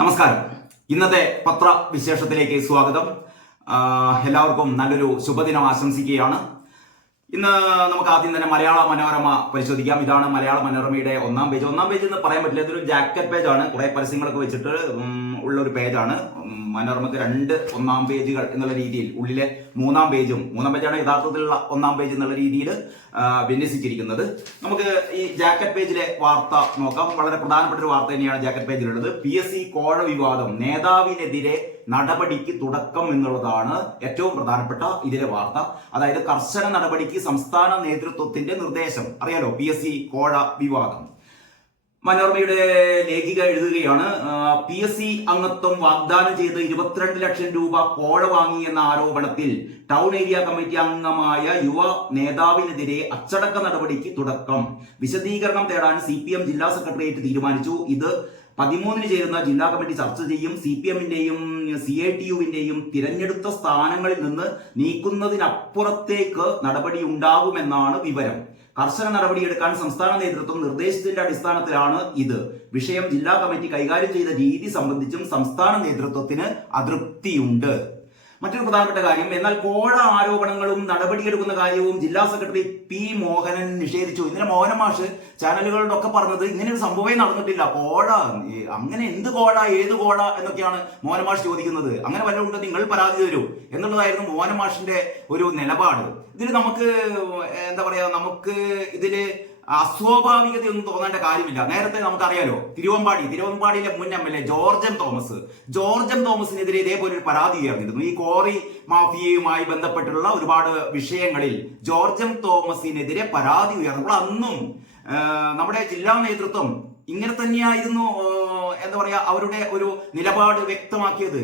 നമസ്കാരം. ഇന്നത്തെ പത്രവിശേഷത്തിലേക്ക് സ്വാഗതം. എല്ലാവർക്കും നല്ലൊരു ശുഭദിനം ആശംസിക്കുകയാണ്. ഇന്ന് നമുക്ക് ആദ്യം തന്നെ മലയാള മനോരമ പരിശോധിക്കാം. ഇതാണ് മലയാള മനോരമയുടെ ഒന്നാം പേജ്. ഒന്നാം പേജ് എന്ന് പറയാൻ പറ്റില്ല, ഇതൊരു ജാക്കറ്റ് പേജാണ്. കുറെ പരസ്യങ്ങളൊക്കെ വെച്ചിട്ട് ഉള്ള ഒരു പേജാണ്. മനോരമക്ക് രണ്ട് ഒന്നാം പേജുകൾ എന്നുള്ള രീതിയിൽ, ഉള്ളിലെ മൂന്നാം പേജാണ് യഥാർത്ഥത്തിലുള്ള ഒന്നാം പേജ് എന്നുള്ള രീതിയിൽ വിന്യസിച്ചിരിക്കുന്നത്. നമുക്ക് ഈ ജാക്കറ്റ് പേജിലെ വാർത്ത നോക്കാം. വളരെ പ്രധാനപ്പെട്ട ഒരു വാർത്ത തന്നെയാണ് ജാക്കറ്റ് പേജിലുള്ളത്. PSC കോഴ വിവാദം, നേതാവിനെതിരെ നടപടിക്ക് തുടക്കം എന്നുള്ളതാണ് ഏറ്റവും പ്രധാനപ്പെട്ട ഇതിലെ വാർത്ത. അതായത് കർശന നടപടിക്ക് സംസ്ഥാന നേതൃത്വത്തിന്റെ നിർദ്ദേശം. അറിയാലോ, PSC കോഴ വിവാദം. മനോരമയുടെ ലേഖിക എഴുതുകയാണ്, PSC അംഗത്വം വാഗ്ദാനം ചെയ്ത് 22 ലക്ഷം രൂപ കോഴ വാങ്ങി എന്ന ആരോപണത്തിൽ ടൗൺ ഏരിയ കമ്മിറ്റി അംഗമായ യുവ നേതാവിനെതിരെ അച്ചടക്ക നടപടിക്ക് തുടക്കം. വിശദീകരണം തേടാൻ CPM ജില്ലാ സെക്രട്ടേറിയറ്റ് തീരുമാനിച്ചു. ഇത് 13-ന് ചേരുന്ന ജില്ലാ കമ്മിറ്റി ചർച്ച ചെയ്യും. CPM-ന്റെയും CITU-വിന്റെയും തിരഞ്ഞെടുത്ത സ്ഥാനങ്ങളിൽ നിന്ന് നീക്കുന്നതിനപ്പുറത്തേക്ക് നടപടി ഉണ്ടാകുമെന്നാണ് വിവരം. കർശന നടപടിയെടുക്കാൻ സംസ്ഥാന നേതൃത്വം നിർദ്ദേശത്തിന്റെ അടിസ്ഥാനത്തിലാണ് ഇത്. വിഷയം ജില്ലാ കമ്മിറ്റി കൈകാര്യം ചെയ്ത രീതി സംബന്ധിച്ചും സംസ്ഥാന നേതൃത്വത്തിന് അതൃപ്തിയുണ്ട്. മറ്റൊരു പ്രധാനപ്പെട്ട കാര്യം, എന്നാൽ കോഴ ആരോപണങ്ങളും നടപടിയെടുക്കുന്ന കാര്യവും ജില്ലാ സെക്രട്ടറി P. മോഹനൻ നിഷേധിച്ചു. ഇന്നലെ മോഹന മാഷ് ചാനലുകളിലൊക്കെ പറഞ്ഞത് ഇങ്ങനെ ഒരു സംഭവമേ നടന്നിട്ടില്ല, കോഴ അങ്ങനെ എന്ത് കോഴ, ഏത് കോഴ എന്നൊക്കെയാണ് മോഹന മാഷ് ചോദിക്കുന്നത്. അങ്ങനെ വല്ലതും ഉണ്ട്, നിങ്ങൾ പരാതി തരൂ എന്നുള്ളതായിരുന്നു മോഹന മാഷിന്റെ ഒരു നിലപാട്. ഇതിൽ നമുക്ക് എന്താ പറയാ, നമുക്ക് ഇതില് അസ്വാഭാവികതയൊന്നും തോന്നേണ്ട കാര്യമില്ല. നേരത്തെ നമുക്കറിയാലോ, തിരുവമ്പാടിയിലെ മുൻ MLA ജോർജൻ തോമസിനെതിരെ ഇതേപോലെ ഒരു പരാതി ഉയർന്നിരുന്നു. ഈ കോറി മാഫിയയുമായി ബന്ധപ്പെട്ടുള്ള ഒരുപാട് വിഷയങ്ങളിൽ ജോർജൻ തോമസിനെതിരെ പരാതി ഉയർന്നപ്പോൾ അന്നും നമ്മുടെ ജില്ലാ നേതൃത്വം ഇങ്ങനെ തന്നെയായിരുന്നു എന്താ പറയാ, അവരുടെ ഒരു നിലപാട് വ്യക്തമാക്കിയത്.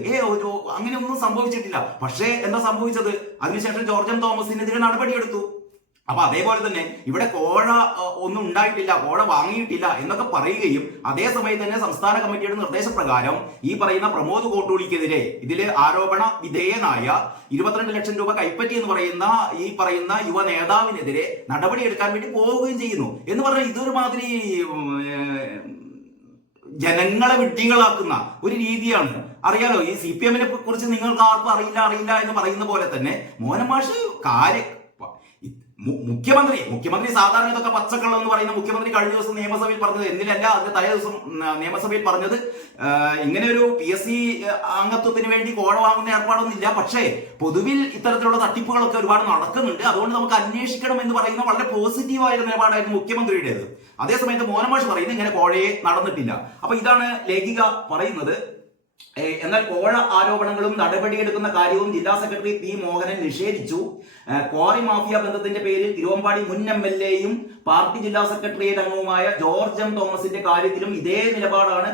അങ്ങനെയൊന്നും സംഭവിച്ചിട്ടില്ല. പക്ഷേ എന്താ സംഭവിച്ചത്? അതിനുശേഷം ജോർജൻ തോമസിനെതിരെ നടപടിയെടുത്തു. അപ്പൊ അതേപോലെ തന്നെ ഇവിടെ കോഴ ഒന്നും ഉണ്ടായിട്ടില്ല, കോഴ വാങ്ങിയിട്ടില്ല എന്നൊക്കെ പറയുകയും അതേസമയം തന്നെ സംസ്ഥാന കമ്മിറ്റിയുടെ നിർദ്ദേശപ്രകാരം ഈ പറയുന്ന പ്രമോദ് കോട്ടൂളിക്കെതിരെ ഇതില് ആരോപണ വിധേയനായ 22 ലക്ഷം രൂപ കൈപ്പറ്റി എന്ന് പറയുന്ന യുവ നേതാവിനെതിരെ നടപടിയെടുക്കാൻ വേണ്ടി പോവുകയും ചെയ്യുന്നു. എന്ന് പറഞ്ഞാൽ ഇതൊരു മാതിരി ജനങ്ങളെ വിഡ്ഢികളാക്കുന്ന ഒരു രീതിയാണ്. അറിയാലോ, ഈ CPM-നെ കുറിച്ച് നിങ്ങൾക്ക് ആർക്കും അറിയില്ല എന്ന് പറയുന്ന പോലെ തന്നെ മോഹൻ മാഷ് മുഖ്യമന്ത്രി സാധാരണ ഇതൊക്കെ പച്ചക്കള്ളം എന്ന് പറയുന്ന മുഖ്യമന്ത്രി കഴിഞ്ഞ ദിവസം നിയമസഭയിൽ പറഞ്ഞത്, എന്നിലല്ല അതിന്റെ തലേ ദിവസം നിയമസഭയിൽ പറഞ്ഞത്, ഇങ്ങനെ ഒരു PSC അംഗത്വത്തിന് വേണ്ടി കോഴ വാങ്ങുന്ന ഏർപ്പാടൊന്നുമില്ല, പക്ഷേ പൊതുവിൽ ഇത്തരത്തിലുള്ള തട്ടിപ്പുകളൊക്കെ ഒരുപാട് നടക്കുന്നുണ്ട്, അതുകൊണ്ട് നമുക്ക് അന്വേഷിക്കണം എന്ന് പറയുന്ന വളരെ പോസിറ്റീവായ നിലപാടായിരുന്നു മുഖ്യമന്ത്രിയുടേത്. അതേസമയത്ത് മോഹൻ മാഷ് പറയുന്നത് ഇങ്ങനെ കോഴയെ നടന്നിട്ടില്ല. അപ്പൊ ഇതാണ് ലേഖിക പറയുന്നത്. എന്നാൽ കോഴ ആരോപണങ്ങളും നടപടിയെടുക്കുന്ന കാര്യവും ജില്ലാ സെക്രട്ടറി P. മോഹനൻ നിഷേധിച്ചു. ക്വാറി മാഫിയ ബന്ധത്തിന്റെ പേരിൽ തിരുവമ്പാടി മുൻ MLA-യും പാർട്ടി ജില്ലാ സെക്രട്ടേറിയറ്റ് അംഗവുമായ ജോർജൻ തോമസിന്റെ കാര്യത്തിലും ഇതേ നിലപാടാണ്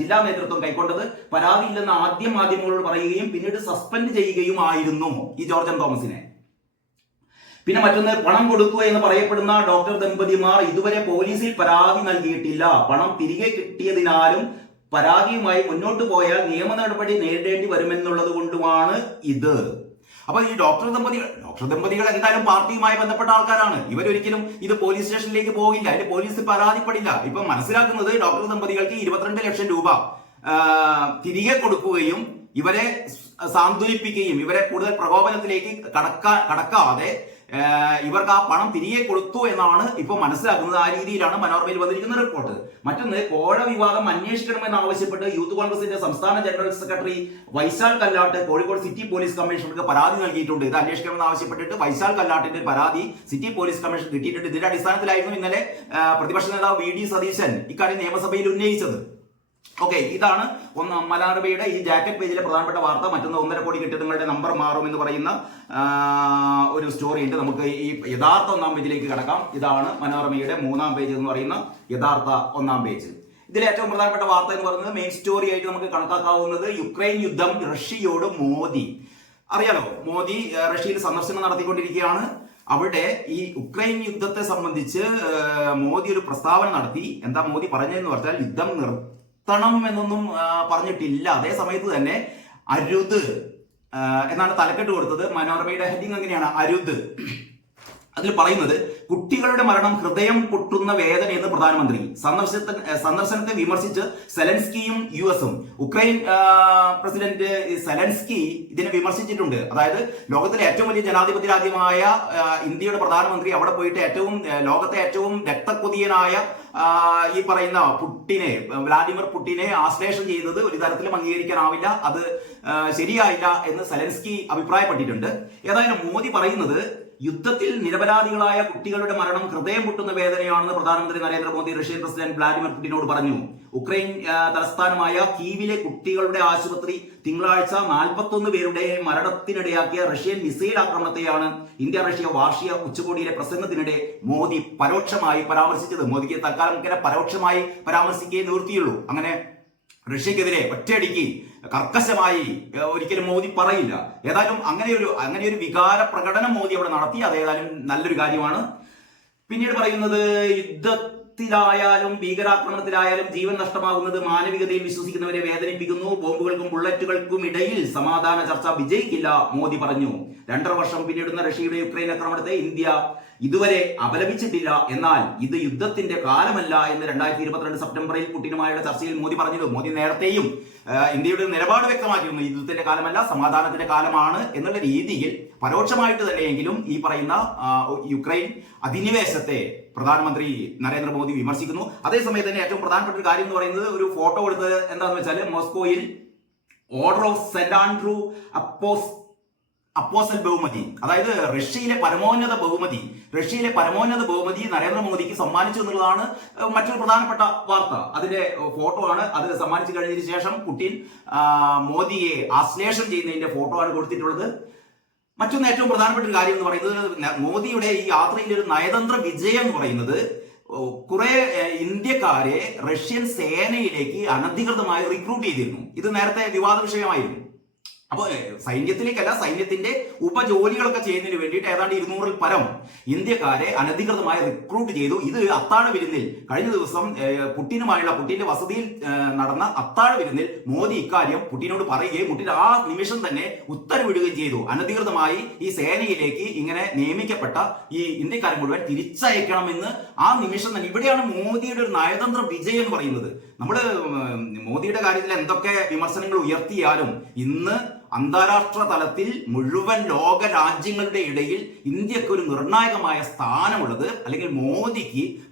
ജില്ലാ നേതൃത്വം കൈക്കൊണ്ടത്. പരാതിയില്ലെന്ന് ആദ്യം മാധ്യമങ്ങളോട് പറയുകയും പിന്നീട് സസ്പെൻഡ് ചെയ്യുകയുമായിരുന്നു ഈ ജോർജൻ തോമസിനെ. പിന്നെ മറ്റൊന്ന്, പണം കൊടുത്തു എന്ന് പറയപ്പെടുന്ന ഡോക്ടർ ദമ്പതിമാർ ഇതുവരെ പോലീസിൽ പരാതി നൽകിയിട്ടില്ല. പണം തിരികെ കിട്ടിയതിനാലും പരാതിയുമായി മുന്നോട്ട് പോയാൽ നിയമ നടപടി നേരിടേണ്ടി വരുമെന്നുള്ളത് കൊണ്ടുമാണ് ഇത്. അപ്പൊ ഈ ഡോക്ടർ ദമ്പതികൾ എന്തായാലും പാർട്ടിയുമായി ബന്ധപ്പെട്ട ആൾക്കാരാണ്. ഇവരൊരിക്കലും ഇത് പോലീസ് സ്റ്റേഷനിലേക്ക് പോകില്ല, അതിന് പോലീസ് പരാതിപ്പെടില്ല. ഇപ്പൊ മനസ്സിലാക്കുന്നത് ഡോക്ടർ ദമ്പതികൾക്ക് 22 ലക്ഷം രൂപ തിരികെ കൊടുക്കുകയും ഇവരെ സാന്ത്വനിപ്പിക്കുകയും ഇവരെ കൂടുതൽ പ്രകോപനത്തിലേക്ക് കടക്കാതെ ഇവർക്ക് ആ പണം തിരികെ കൊടുത്തു എന്നാണ് ഇപ്പോൾ മനസ്സിലാക്കുന്നത്. ആ രീതിയിലാണ് മനോരമയിൽ വന്നിരിക്കുന്ന റിപ്പോർട്ട്. മറ്റൊന്ന്, കോഴ വിവാദം അന്വേഷിക്കണമെന്ന് ആവശ്യപ്പെട്ട് യൂത്ത് കോൺഗ്രസിന്റെ സംസ്ഥാന general secretary Vaishal Kallat Kozhikode city police കമ്മീഷണർക്ക് പരാതി നൽകിയിട്ടുണ്ട്. ഇത് അന്വേഷിക്കണമെന്ന് ആവശ്യപ്പെട്ടിട്ട് വൈശാൽ കല്ലാട്ടിന്റെ പരാതി സിറ്റി പോലീസ് കമ്മീഷൻ കിട്ടിയിട്ടുണ്ട്. ഇതിന്റെ അടിസ്ഥാനത്തിലായിരുന്നു ഇന്നലെ പ്രതിപക്ഷ നേതാവ് VD സതീശൻ ഇക്കാര്യം നിയമസഭയിൽ ഉന്നയിച്ചത്. ഓക്കെ, ഇതാണ് മനോരമയുടെ ഈ ജാക്കറ്റ് പേജിലെ പ്രധാനപ്പെട്ട വാർത്ത. മറ്റൊന്ന്, 1.5 കോടി കെട്ടിടങ്ങളുടെ നമ്പർ മാറും എന്ന് പറയുന്ന ഒരു സ്റ്റോറി ഉണ്ട്. നമുക്ക് ഈ യഥാർത്ഥ ഒന്നാം പേജിലേക്ക് കടക്കാം. ഇതാണ് മനോരമയുടെ 3-ാം പേജ് എന്ന് പറയുന്ന യഥാർത്ഥ 1-ാം പേജ്. ഇതിലെ ഏറ്റവും പ്രധാനപ്പെട്ട വാർത്ത എന്ന് പറയുന്നത്, മെയിൻ സ്റ്റോറി ആയിട്ട് നമുക്ക് കണക്കാക്കാവുന്നത്, യുക്രൈൻ യുദ്ധം റഷ്യയോട് മോദി. അറിയാലോ, മോദി റഷ്യയിൽ സന്ദർശനം നടത്തിക്കൊണ്ടിരിക്കുകയാണ്. അവിടെ ഈ ഉക്രൈൻ യുദ്ധത്തെ സംബന്ധിച്ച് മോദി ഒരു പ്രസ്താവന നടത്തി. എന്താ മോദി പറഞ്ഞതെന്ന് പറഞ്ഞാൽ, യുദ്ധം നിർത്തണം എന്നൊന്നും പറഞ്ഞിട്ടില്ല. അതേ സമയത്ത് തന്നെ അരുത് എന്നാണ് തലക്കെട്ട് കൊടുത്തത്. മനോരമയുടെ ഹെഡിങ് അങ്ങനെയാണ്, അരുത്. അതിൽ പറയുന്നത് കുട്ടികളുടെ മരണം ഹൃദയം പൊട്ടുന്ന വേദന എന്ന് പ്രധാനമന്ത്രി. സന്ദർശനത്തെ വിമർശിച്ച് സെലൻസ്കിയും US-ഉം. ഉക്രൈൻ പ്രസിഡന്റ് സെലൻസ്കി ഇതിനെ വിമർശിച്ചിട്ടുണ്ട്. അതായത് ലോകത്തിലെ ഏറ്റവും വലിയ ജനാധിപത്യ രാജ്യമായ ഇന്ത്യയുടെ പ്രധാനമന്ത്രി അവിടെ പോയിട്ട് ലോകത്തെ ഏറ്റവും രക്തക്കൊതിയനായ ഈ പറയുന്ന വ്ളാഡിമിർ പുടിനെ ആശ്ലേഷം ചെയ്തത് ഒരു തരത്തിലും അംഗീകരിക്കാനാവില്ല, അത് ശരിയായില്ല എന്ന് സെലൻസ്കി അഭിപ്രായപ്പെട്ടിട്ടുണ്ട്. ഏതായാലും മോദി പറയുന്നത് യുദ്ധത്തിൽ നിരപരാധികളായ കുട്ടികളുടെ മരണം ഹൃദയം പൊട്ടുന്ന വേദനയാണെന്ന് പ്രധാനമന്ത്രി നരേന്ദ്രമോദി റഷ്യൻ പ്രസിഡന്റ് വ്ളാഡിമിർ പുടിനോട് പറഞ്ഞു. ഉക്രൈൻ തലസ്ഥാനമായ കീവിലെ കുട്ടികളുടെ ആശുപത്രി തിങ്കളാഴ്ച 41 പേരുടെ മരണത്തിനിടയാക്കിയ റഷ്യൻ മിസൈൽ ആക്രമണത്തെയാണ് ഇന്ത്യ റഷ്യ വാർഷിക ഉച്ചകോടിയിലെ പ്രസംഗത്തിനിടെ മോദി പരോക്ഷമായി പരാമർശിച്ചത്. മോദിക്ക് തൽക്കാലം ഇങ്ങനെ പരോക്ഷമായി പരാമർശിക്കുകയെ നിവൃത്തിയുള്ളൂ. അങ്ങനെ റഷ്യക്കെതിരെ ഒറ്റയടിക്ക് കർക്കശമായി ഒരിക്കലും മോദി പറയില്ല. ഏതായാലും അങ്ങനെയൊരു വികാര പ്രകടനം മോദി അവിടെ നടത്തി. അതേതായാലും നല്ലൊരു കാര്യമാണ്. പിന്നീട് പറയുന്നത് യുദ്ധത്തിലായാലും ഭീകരാക്രമണത്തിലായാലും ജീവൻ നഷ്ടമാകുന്നത് മാനവികതയിൽ വിശ്വസിക്കുന്നവരെ വേദനിപ്പിക്കുന്നു. ബോംബുകൾക്കും ബുള്ളറ്റുകൾക്കും ഇടയിൽ സമാധാന ചർച്ച വിജയിക്കില്ല, മോദി പറഞ്ഞു. 2.5 വർഷം പിന്നിടുന്ന റഷ്യയുടെ യുക്രൈൻ ആക്രമണത്തെ ഇന്ത്യ ഇതുവരെ അപലപിച്ചിട്ടില്ല. എന്നാൽ ഇത് യുദ്ധത്തിന്റെ കാലമല്ല എന്ന് 2022 സെപ്റ്റംബറിൽ പുടിനുമായുള്ള ചർച്ചയിൽ മോദി പറഞ്ഞത്. മോദി നേരത്തെയും ഇന്ത്യയുടെ നിലപാട് വ്യക്തമാക്കിയിരുന്നു. യുദ്ധത്തിന്റെ കാലമല്ല, സമാധാനത്തിന്റെ കാലമാണ് എന്നുള്ള രീതിയിൽ പരോക്ഷമായിട്ട് തന്നെയെങ്കിലും ഈ പറയുന്ന യുക്രൈൻ അധിനിവേശത്തെ പ്രധാനമന്ത്രി നരേന്ദ്രമോദി വിമർശിക്കുന്നു. അതേസമയത്ത് തന്നെ ഏറ്റവും പ്രധാനപ്പെട്ട ഒരു കാര്യം എന്ന് പറയുന്നത് ഒരു ഫോട്ടോ എടുത്തത് എന്താണെന്ന് വെച്ചാൽ മോസ്കോയിൽ order of Saint Andrew apostle ബഹുമതി, അതായത് റഷ്യയിലെ പരമോന്നത ബഹുമതി നരേന്ദ്രമോദിക്ക് സമ്മാനിച്ചു എന്നുള്ളതാണ് മറ്റൊരു പ്രധാനപ്പെട്ട വാർത്ത. അതിന്റെ ഫോട്ടോ ആണ്. അത് സമ്മാനിച്ചു കഴിഞ്ഞതിന് ശേഷം പുടിൻ മോദിയെ ആശ്ലേഷം ചെയ്യുന്നതിന്റെ ഫോട്ടോ ആണ് കൊടുത്തിട്ടുള്ളത്. മറ്റൊന്ന് ഏറ്റവും പ്രധാനപ്പെട്ട ഒരു കാര്യം എന്ന് പറയുന്നത് മോദിയുടെ ഈ യാത്രയിലെ ഒരു നയതന്ത്ര വിജയം എന്ന് പറയുന്നത് കുറെ ഇന്ത്യക്കാരെ റഷ്യൻ സേനയിലേക്ക് അനധികൃതമായി റിക്രൂട്ട് ചെയ്തിരുന്നു. ഇത് നേരത്തെ വിവാദ വിഷയമായിരുന്നു. അപ്പോൾ സൈന്യത്തിലേക്കല്ല, സൈന്യത്തിന്റെ ഉപജോലികളൊക്കെ ചെയ്യുന്നതിന് വേണ്ടിയിട്ട് ഏതാണ്ട് 200-ൽ പരം ഇന്ത്യക്കാരെ അനധികൃതമായി റിക്രൂട്ട് ചെയ്തു. ഇത് അത്താഴ വിരുന്നിൽ കഴിഞ്ഞ ദിവസം പുടിന്റെ വസതിയിൽ നടന്ന അത്താഴ വിരുന്നിൽ മോദി ഇക്കാര്യം പുടിനോട് പറയുകയും പുടിൻ ആ നിമിഷം തന്നെ ഉത്തരവിടുകയും ചെയ്തു. അനധികൃതമായി ഈ സേനയിലേക്ക് ഇങ്ങനെ നിയമിക്കപ്പെട്ട ഈ ഇന്ത്യക്കാരെ മുഴുവൻ തിരിച്ചയക്കണമെന്ന് ആ നിമിഷം തന്നെ. ഇവിടെയാണ് മോദിയുടെ ഒരു നയതന്ത്ര വിജയം എന്ന് പറയുന്നത്. നമ്മള് മോദിയുടെ കാര്യത്തിൽ എന്തൊക്കെ വിമർശനങ്ങൾ ഉയർത്തിയാലും ഇന്ന് അന്താരാഷ്ട്ര തലത്തിൽ മുഴുവൻ ലോക രാജ്യങ്ങളുടെ ഇടയിൽ ഇന്ത്യക്ക് ഒരു നിർണായകമായ സ്ഥാനമുള്ളത്, അല്ലെങ്കിൽ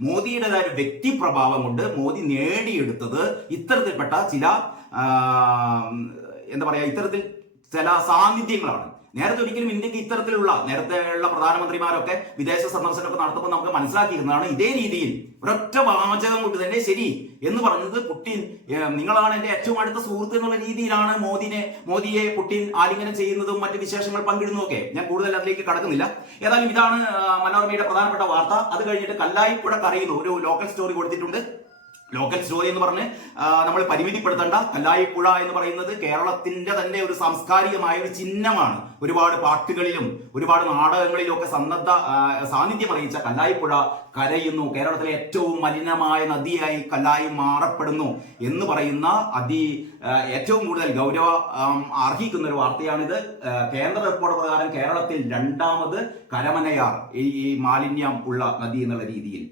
മോദിയുടേതായ ഒരു വ്യക്തിപ്രഭാവം കൊണ്ട് മോദി നേടിയെടുത്തത് ഇത്തരത്തിൽപ്പെട്ട ചില സാന്നിധ്യങ്ങളാണ്. നേരത്തെ ഒരിക്കലും ഇന്ത്യക്ക് നേരത്തെയുള്ള പ്രധാനമന്ത്രിമാരൊക്കെ വിദേശ സന്ദർശനമൊക്കെ നടത്തുമ്പോൾ നമുക്ക് മനസ്സിലാക്കിയിരുന്നതാണ് ഇതേ രീതിയിൽ ഒരൊറ്റ വാചകം കൊണ്ട് തന്നെ ശരി എന്ന് പറഞ്ഞത് പുടിൻ നിങ്ങളാണ് എന്റെ ഏറ്റവും അടുത്ത സുഹൃത്ത് എന്നുള്ള രീതിയിലാണ് മോദിയെ പുടിൻ ആലിംഗനം ചെയ്യുന്നതും മറ്റ് വിശേഷങ്ങൾ പങ്കിടുന്നതൊക്കെ. ഞാൻ കൂടുതൽ അതിലേക്ക് കടക്കുന്നില്ല. ഏതായാലും ഇതാണ് മനോരമയുടെ പ്രധാനപ്പെട്ട വാർത്ത. അത് കഴിഞ്ഞിട്ട് കല്ലായിപ്പുഴ കരയുന്നു ഒരു ലോക്കൽ സ്റ്റോറി കൊടുത്തിട്ടുണ്ട്. ലോക്കൽ സ്റ്റോറി എന്ന് പറഞ്ഞ് നമ്മൾ പരിമിതിപ്പെടുത്തേണ്ട. കല്ലായിപ്പുഴ എന്ന് പറയുന്നത് കേരളത്തിന്റെ തന്നെ ഒരു സാംസ്കാരികമായ ഒരു ചിഹ്നമാണ്. ഒരുപാട് പാട്ടുകളിലും ഒരുപാട് നാടകങ്ങളിലും ഒക്കെ സാന്നിധ്യം അറിയിച്ച കല്ലായിപ്പുഴ കരയുന്നു. കേരളത്തിലെ ഏറ്റവും മലിനമായ നദിയായി കല്ലായി മാറപ്പെടുന്നു എന്ന് പറയുന്ന ഏറ്റവും കൂടുതൽ ഗൗരവം അർഹിക്കുന്ന ഒരു വാർത്തയാണിത്. കേന്ദ്ര റിപ്പോർട്ട് പ്രകാരം കേരളത്തിൽ 2ാമത് കരമനയാർ ഈ മാലിന്യം ഉള്ള നദി എന്നുള്ള രീതിയിൽ.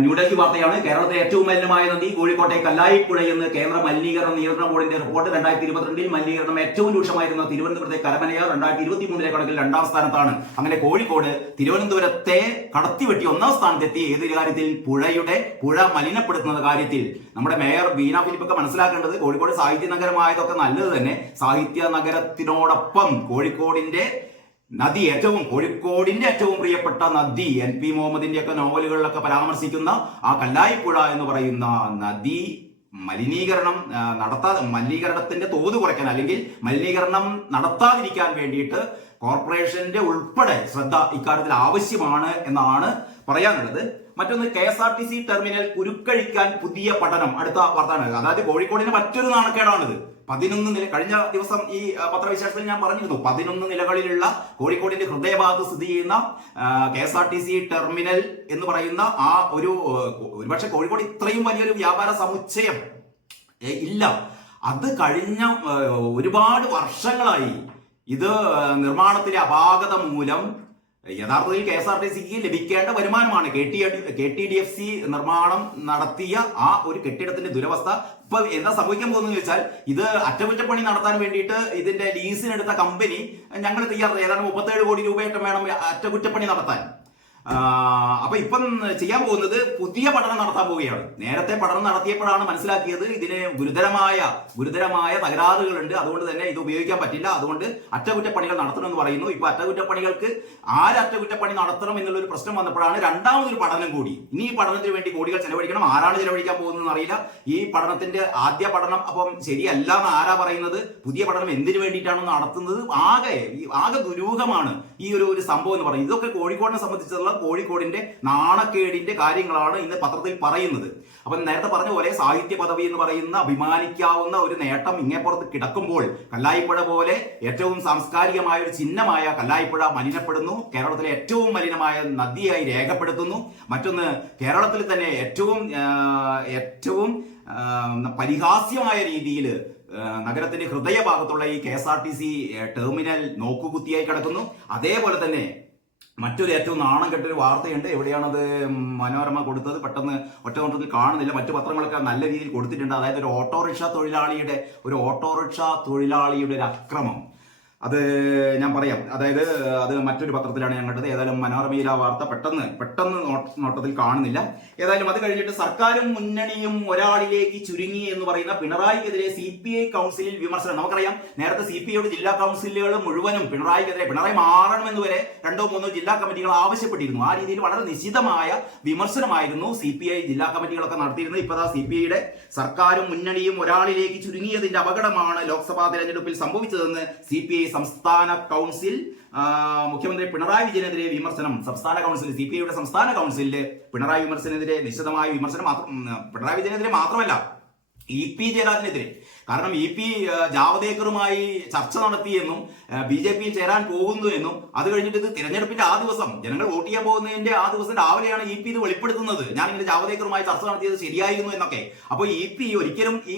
ന്യൂഡൽഹി വാർത്തയാണ്. കേരളത്തിലെ ഏറ്റവും മലിനമായ നദി കോഴിക്കോട്ടെ കല്ലായിപ്പുഴ എന്ന് കേന്ദ്ര മലിനീകരണ നിയന്ത്രണ ബോർഡിന്റെ റിപ്പോർട്ട്. 2022 മലിനീകരണം ഏറ്റവും രൂക്ഷമായിരുന്ന തിരുവനന്തപുരത്തെ കരമനയാർ 2023 കണക്കിൽ 2ാം സ്ഥാനത്താണ്. അങ്ങനെ കോഴിക്കോട് തിരുവനന്തപുരത്തെ കടത്തിവെട്ടി 1ാം സ്ഥാനത്തെത്തി. ഏതൊരു കാര്യത്തിൽ? പുഴ മലിനപ്പെടുത്തുന്ന കാര്യത്തിൽ. നമ്മുടെ മേയർ ബീന ഫിലിപ്പൊക്കെ മനസ്സിലാക്കേണ്ടത് കോഴിക്കോട് സാഹിത്യ നഗരമായതൊക്കെ നല്ലത് തന്നെ, സാഹിത്യ നഗരത്തിനോടൊപ്പം കോഴിക്കോടിന്റെ കോഴിക്കോടിന്റെ ഏറ്റവും പ്രിയപ്പെട്ട നദി, NP മുഹമ്മദിന്റെ ഒക്കെ നോവലുകളിലൊക്കെ പരാമർശിക്കുന്ന ആ കല്ലായിപ്പുഴ എന്ന് പറയുന്ന നദി മലിനീകരണത്തിന്റെ തോത് കുറയ്ക്കാൻ, അല്ലെങ്കിൽ മലിനീകരണം നടത്താതിരിക്കാൻ വേണ്ടിയിട്ട് കോർപ്പറേഷന്റെ ഉൾപ്പെടെ ശ്രദ്ധ ഇക്കാര്യത്തിൽ ആവശ്യമാണ് എന്നാണ് പറയാനുള്ളത്. മറ്റൊന്ന്, KSRTC ടെർമിനൽ കുരുക്കഴിക്കാൻ പുതിയ പഠനം. അടുത്ത വാർത്തയാണ്. അതായത് കോഴിക്കോടിന് മറ്റൊരു നാണക്കേടാണിത്. 11 നില, കഴിഞ്ഞ ദിവസം ഈ പത്രവിശേഷത്തിൽ ഞാൻ പറഞ്ഞിരുന്നു, 11 നിലകളിലുള്ള കോഴിക്കോടിന്റെ ഹൃദയഭാഗത്ത് സ്ഥിതി ചെയ്യുന്ന KSRTC ടെർമിനൽ എന്ന് പറയുന്ന ആ ഒരുപക്ഷെ കോഴിക്കോട് ഇത്രയും വലിയൊരു വ്യാപാര സമുച്ചയം ഇല്ല. അത് കഴിഞ്ഞ ഒരുപാട് വർഷങ്ങളായി ഇത് നിർമ്മാണത്തിലെ അപാകത മൂലം യഥാർത്ഥത്തിൽ KSRTCക്ക് ലഭിക്കേണ്ട വരുമാനമാണ്. KTDFC നിർമ്മാണം നടത്തിയ ആ ഒരു കെട്ടിടത്തിന്റെ ദുരവസ്ഥ. ഇപ്പൊ എന്താ സംഭവിക്കാൻ പോകുന്നത് ചോദിച്ചാൽ, ഇത് അറ്റകുറ്റപ്പണി നടത്താൻ വേണ്ടിയിട്ട് ഇതിന്റെ ലീസിനെടുത്ത കമ്പനി ഞങ്ങൾ തയ്യാറായി ഏതാണ്ട് 37 കോടി രൂപയായിട്ട് വേണം അറ്റകുറ്റപ്പണി നടത്താൻ. അപ്പൊ ഇപ്പം ചെയ്യാൻ പോകുന്നത് പുതിയ പഠനം നടത്താൻ പോവുകയാണ്. നേരത്തെ പഠനം നടത്തിയപ്പോഴാണ് മനസ്സിലാക്കിയത് ഇതിന് ഗുരുതരമായ തകരാറുകളുണ്ട്, അതുകൊണ്ട് തന്നെ ഇത് ഉപയോഗിക്കാൻ പറ്റില്ല, അതുകൊണ്ട് അറ്റകുറ്റപ്പണികൾ നടത്തണമെന്ന് പറയുന്നു. ഇപ്പൊ അറ്റകുറ്റപ്പണികൾക്ക് അറ്റകുറ്റപ്പണി നടത്തണം എന്നുള്ളൊരു പ്രശ്നം വന്നപ്പോഴാണ് രണ്ടാമതൊരു പഠനം കൂടി. ഇനി ഈ പഠനത്തിന് വേണ്ടി കോടികൾ ചെലവഴിക്കണം. ആരാണ് ചെലവഴിക്കാൻ പോകുന്നതെന്ന് അറിയില്ല. ഈ പഠനത്തിന്റെ ആദ്യ പഠനം അപ്പം ശരിയല്ല എന്ന് ആരാ പറയുന്നത്? പുതിയ പഠനം എന്തിനു വേണ്ടിയിട്ടാണ് നടത്തുന്നത്? ആകെ ദുരൂഹമാണ് ഈ ഒരു സംഭവം എന്ന് പറയുന്നത്. ഇതൊക്കെ കോഴിക്കോടിനെ സംബന്ധിച്ചുള്ള കോഴിക്കോടിന്റെ നാണക്കേടിന്റെ കാര്യങ്ങളാണ് ഇന്ന് പത്രത്തിൽ പറയുന്നത്. അപ്പൊ നേരത്തെ പറഞ്ഞ പോലെ സാഹിത്യ പദവി എന്ന് പറയുന്ന അഭിമാനിക്കാവുന്ന ഒരു നേട്ടം ഇങ്ങേപ്പുറത്ത് കിടക്കുമ്പോൾ കല്ലായിപ്പുഴ പോലെ ഏറ്റവും സാംസ്കാരികമായ ഒരു ചിഹ്നമായ കല്ലായിപ്പുഴ മലിനപ്പെടുന്നു. കേരളത്തിലെ ഏറ്റവും മലിനമായ നദിയായി രേഖപ്പെടുത്തുന്നു. മറ്റൊന്ന്, കേരളത്തിൽ തന്നെ ഏറ്റവും പരിഹാസ്യമായ രീതിയിൽ നഗരത്തിന്റെ ഹൃദയഭാഗത്തുള്ള ഈ KSRTC ടെർമിനൽ നോക്കുകുത്തിയായി കിടക്കുന്നു. അതേപോലെ തന്നെ മറ്റൊരു ഏറ്റവും നാണം കെട്ടൊരു വാർത്തയുണ്ട്. എവിടെയാണത് മനോരമ കൊടുത്തത്? പെട്ടെന്ന് ഒറ്റനോട്ടത്തിൽ കാണുന്നില്ല. മറ്റു പത്രങ്ങളൊക്കെ നല്ല രീതിയിൽ കൊടുത്തിട്ടുണ്ട്. അതായത് ഒരു ഓട്ടോറിക്ഷ തൊഴിലാളിയുടെ ഒരു അക്രമം. അത് ഞാൻ പറയാം. അതായത് അത് മറ്റൊരു പത്രത്തിലാണ് ഞാൻ കണ്ടത്. ഏതായാലും മനോരമയിൽ ആ വാർത്ത പെട്ടെന്ന് നോട്ടത്തിൽ കാണുന്നില്ല. ഏതായാലും അത് കഴിഞ്ഞിട്ട് സർക്കാരും മുന്നണിയും ഒരാളിലേക്ക് ചുരുങ്ങി എന്ന് പറയുന്ന പിണറായിക്കെതിരെ CPI കൗൺസിലിൽ വിമർശനം. നമുക്കറിയാം, നേരത്തെ CPIയുടെ ജില്ലാ കൗൺസിലുകൾ മുഴുവനും പിണറായി മാറണമെന്ന് വരെ 2-3 ജില്ലാ കമ്മിറ്റികൾ ആവശ്യപ്പെട്ടിരുന്നു. ആ രീതിയിൽ വളരെ നിശിതമായ വിമർശനമായിരുന്നു CPI ജില്ലാ കമ്മിറ്റികളൊക്കെ നടത്തിയിരുന്നത്. ഇപ്പോഴാ CPIയുടെ സർക്കാരും മുന്നണിയും ഒരാളിലേക്ക് ചുരുങ്ങിയതിന്റെ അപകടമാണ് ലോക്സഭാ തെരഞ്ഞെടുപ്പിൽ സംഭവിച്ചതെന്ന് CPI സംസ്ഥാന കൗൺസിൽ മുഖ്യമന്ത്രി പിണറായി വിജയനെതിരെ വിമർശനം. CPIയുടെ സംസ്ഥാന കൗൺസിലില് പിണറായി വിമർശനത്തിനെതിരെ നിശിതമായ വിമർശനം. പിണറായി വിജയനെതിരെ മാത്രമല്ല, EP ജയരാജനെതിരെ. കാരണം EP ജാവദേക്കറുമായി ചർച്ച നടത്തിയെന്നും BJPയിൽ ചേരാൻ പോകുന്നു എന്നും, അത് കഴിഞ്ഞിട്ട് ഇത് തിരഞ്ഞെടുപ്പിന്റെ ആ ദിവസം, ജനങ്ങൾ വോട്ട് ചെയ്യാൻ പോകുന്നതിന്റെ ആ ദിവസം രാവിലെയാണ് EP ഇത് വെളിപ്പെടുത്തുന്നത്. ഞാനിങ്ങനെ ജാവദേക്കറുമായി ചർച്ച നടത്തിയത് ശരിയായിരുന്നു എന്നൊക്കെ. അപ്പോൾ EP ഒരിക്കലും ഈ